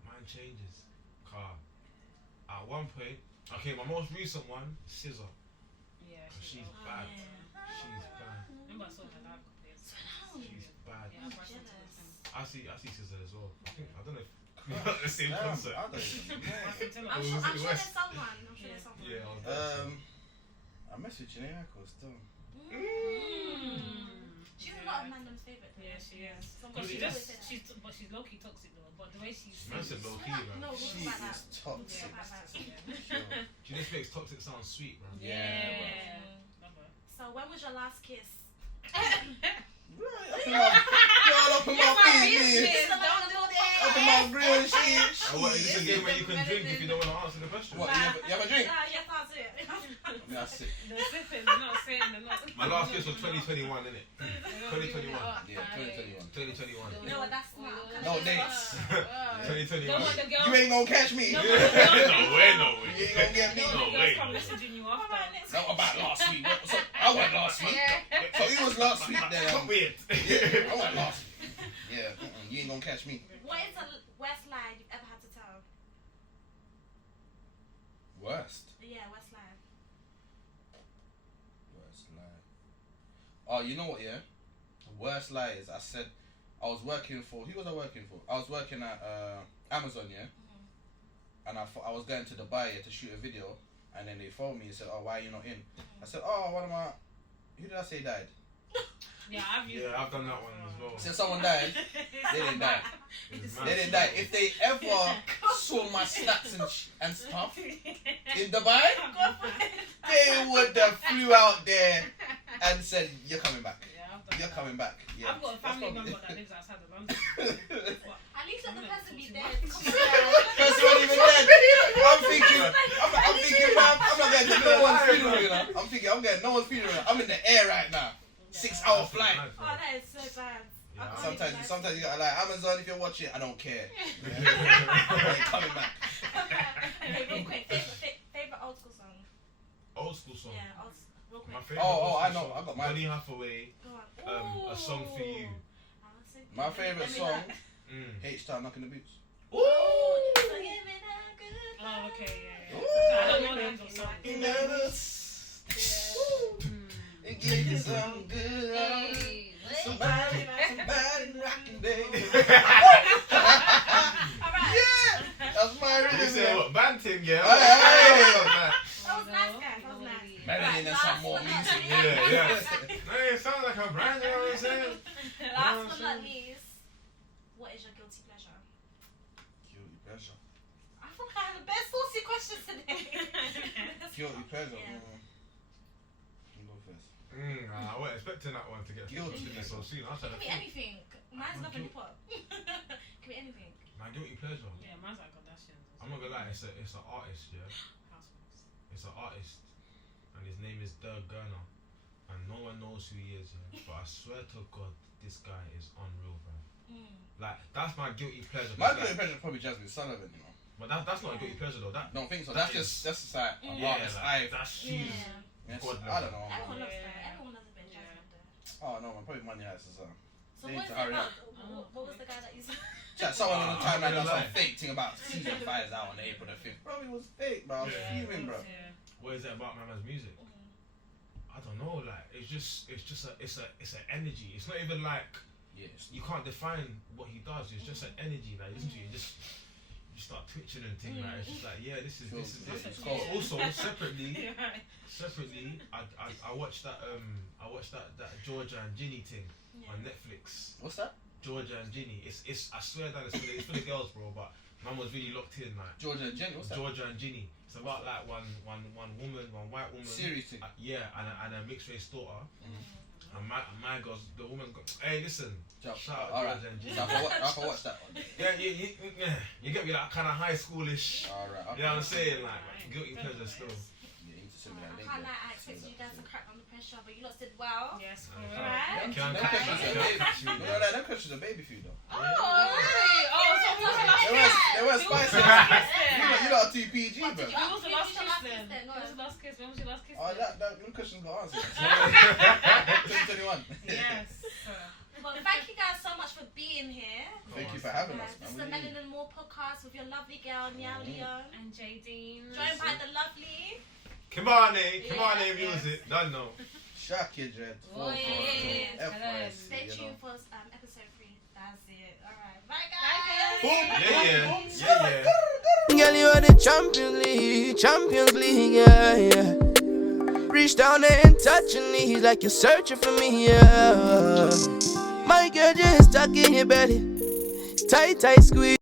Mine changes. Car. At one point, okay, my most recent one, Scissor. Yeah, She's old. bad. Yeah. She's bad. Remember I saw her live a couple years ago. She's bad. Yeah, I brushed into the thing. I see Scissor as well. I don't know if we got the same Damn, concert. I don't even know. I can tell her. I'm It sure, was I'm sure West. there's someone. I'm sure there's someone. Yeah, I was I messaged Janae Echo still. She's a lot of Mandem's favourite. Yeah, she is. Someone But she she always just, say that. she's low-key toxic though. But the way she Man sings, said low key, No, man. we'll She talk about is that. toxic. We'll talk about that. yeah. She just makes toxic sound sweet, man. Yeah. Love her. So when was your last kiss? Right, up in my, girl, up in my business. Up in my grill and shit. And what, is this a game where you can drink if you don't want to answer the question? What, you have a drink? Yes, that's it. That's it. They're sipping, they're not saying, they're not. My last kiss was 2021, innit? 2021. Yeah, 2021. 2021. You know what? That's not. No dates. 2021. Don't want the girls. You ain't gonna catch me. No, You No way. ain't gonna get me. Don't want the No way. girls come messaging you after. No, about last week. So, I went last week. So it was last week then. Not weird. Yeah, I went last week. Yeah, you ain't gonna catch me. What is the worst lie you've ever had to tell? Worst. Yeah, worst lie. Worst lie. Oh, you know what? Yeah. The worst lie is I said I was working for. Who was I working for? I was working at Amazon. Yeah. And I thought I was going to Dubai to shoot a video, and then they phoned me and said, "Oh, why are you not in?" I said, "Oh, one of my. Who did I say died?" Yeah, I've done that one as well. Said someone died. They didn't die. It's They mad. didn't die. If they ever saw my stats and stuff in Dubai, they would have flew out there and said, "You're coming back. Yeah, I've done You're that. coming back." Yeah. I've got a family That's member probably- that lives outside of London. At least let the person be dead. Person not even dead. I'm thinking, man, I'm not going to no one's funeral, you know. I'm thinking, I'm getting no one's funeral. I'm in the air right now. 6-hour flight. Oh, that is so bad. Yeah. I can't even Sometimes you gotta like Amazon. If you're watching, I don't care. Yeah. Coming back. Okay, real quick. Favorite old school song? Old school song. Yeah, real quick. My favorite Oh, old I school know. song, I got mine. Donny Hathaway, Go on. A Song for You. My favorite song, Mm. H-Town, Knocking the Boots. Ooh. So give me that good Oh, okay, yeah. Ooh. I don't know the names of songs. You never. It gives you some good love. Somebody rocking, baby. Yeah, that's my You rhythm. say Yeah. what? Banting, yeah? That was nice, guys. That was nice. Melanin and some more music. Yeah. Hey, it sounds like a brand, you know what I'm saying? Last but not least, what is your guilty pleasure? Guilty pleasure. I feel like I had the best saucy questions today. Guilty pleasure. Yeah. You go first. I wasn't expecting that one to get Guilty to me so soon. I said, It can be anything. Mine's love and hip hop. It can be anything. my guilty pleasure. Yeah, mine's like Kardashians. I'm not gonna lie, it's an artist, yeah. Housewives. It's an artist, and his name is Dirk Gurner, and no one knows who he is, yeah. But I swear to God, this guy is unreal, bro. Like that's my guilty pleasure. My 'cause, guilty like, pleasure is probably Jasmine Sullivan, you know. but that's not a guilty pleasure though. That Don't think so. That That's is- just like an yeah, artist. like, that's she's Yeah. Yes, God I don't know. Everyone Man. loves Yeah. that. Everyone loves a bit of Jasmine though. Oh no, man, probably Money Heist as well. So They what need is to it hurry about? up. What was the guy that you said? Chat, someone on the timeline done some Lie. fake thing about season 5 is out on April the 5th. Bro, it was fake, bro. I was Yeah. fuming, bro. Yeah. what is it about my man's music? I don't know. Like it's just an energy. It's not even like Yes. you can't define what he does. It's just an energy. Like listen to you, you start twitching and things. Like it's just like this is it. It's But cold. also separately, Yeah. I watched that Georgia and Ginny thing on Netflix. What's that? Georgia and Ginny. It's I swear that it's for the girls, bro. But man was really locked in. Like Georgia and Jenny, what's that? Georgia and Ginny. It's about like one woman, one white woman. Series thing. Yeah, and a mixed race daughter. And my girls, the woman got. Hey, listen. Jump. Shout out Alright. Georgia and Ginny. So I can watch that one. Yeah, you get me that kind of high schoolish. Alright. You know what I'm saying? Like guilty pleasure still. Yeah, you need to send me I that link. can't yeah. lie, I expected you guys to crack under pressure, but you lot did well. Yes, Right? Can't Them catch questions you, are can't catch baby. you. No, them questions are baby food though. Oh, really? Oh, so who was the last kiss? They weren't spicy. then? You lot are too PG, bro. Who was the last Who was kiss the then? last kiss then? Go Who was on. the last kiss? When was your last kiss? Oh, then? them questions got answered. 2021. Yes. Well, thank you guys so much for being here. Thank you for having us, This is man. the Melanin More podcast with your lovely girl, Niall Leon. And Jadine. Joined by the lovely. Kimarné music. Don't know. Shaqy Dread. Oh, yeah. FYC, Stay you know. tuned for episode 3. That's it. Alright. Bye, guys. Yeah. Girl, you are the Champions League, yeah. Reach down there and touch your knees like you're searching for me, yeah. My girl just stuck in your belly, tight squeeze.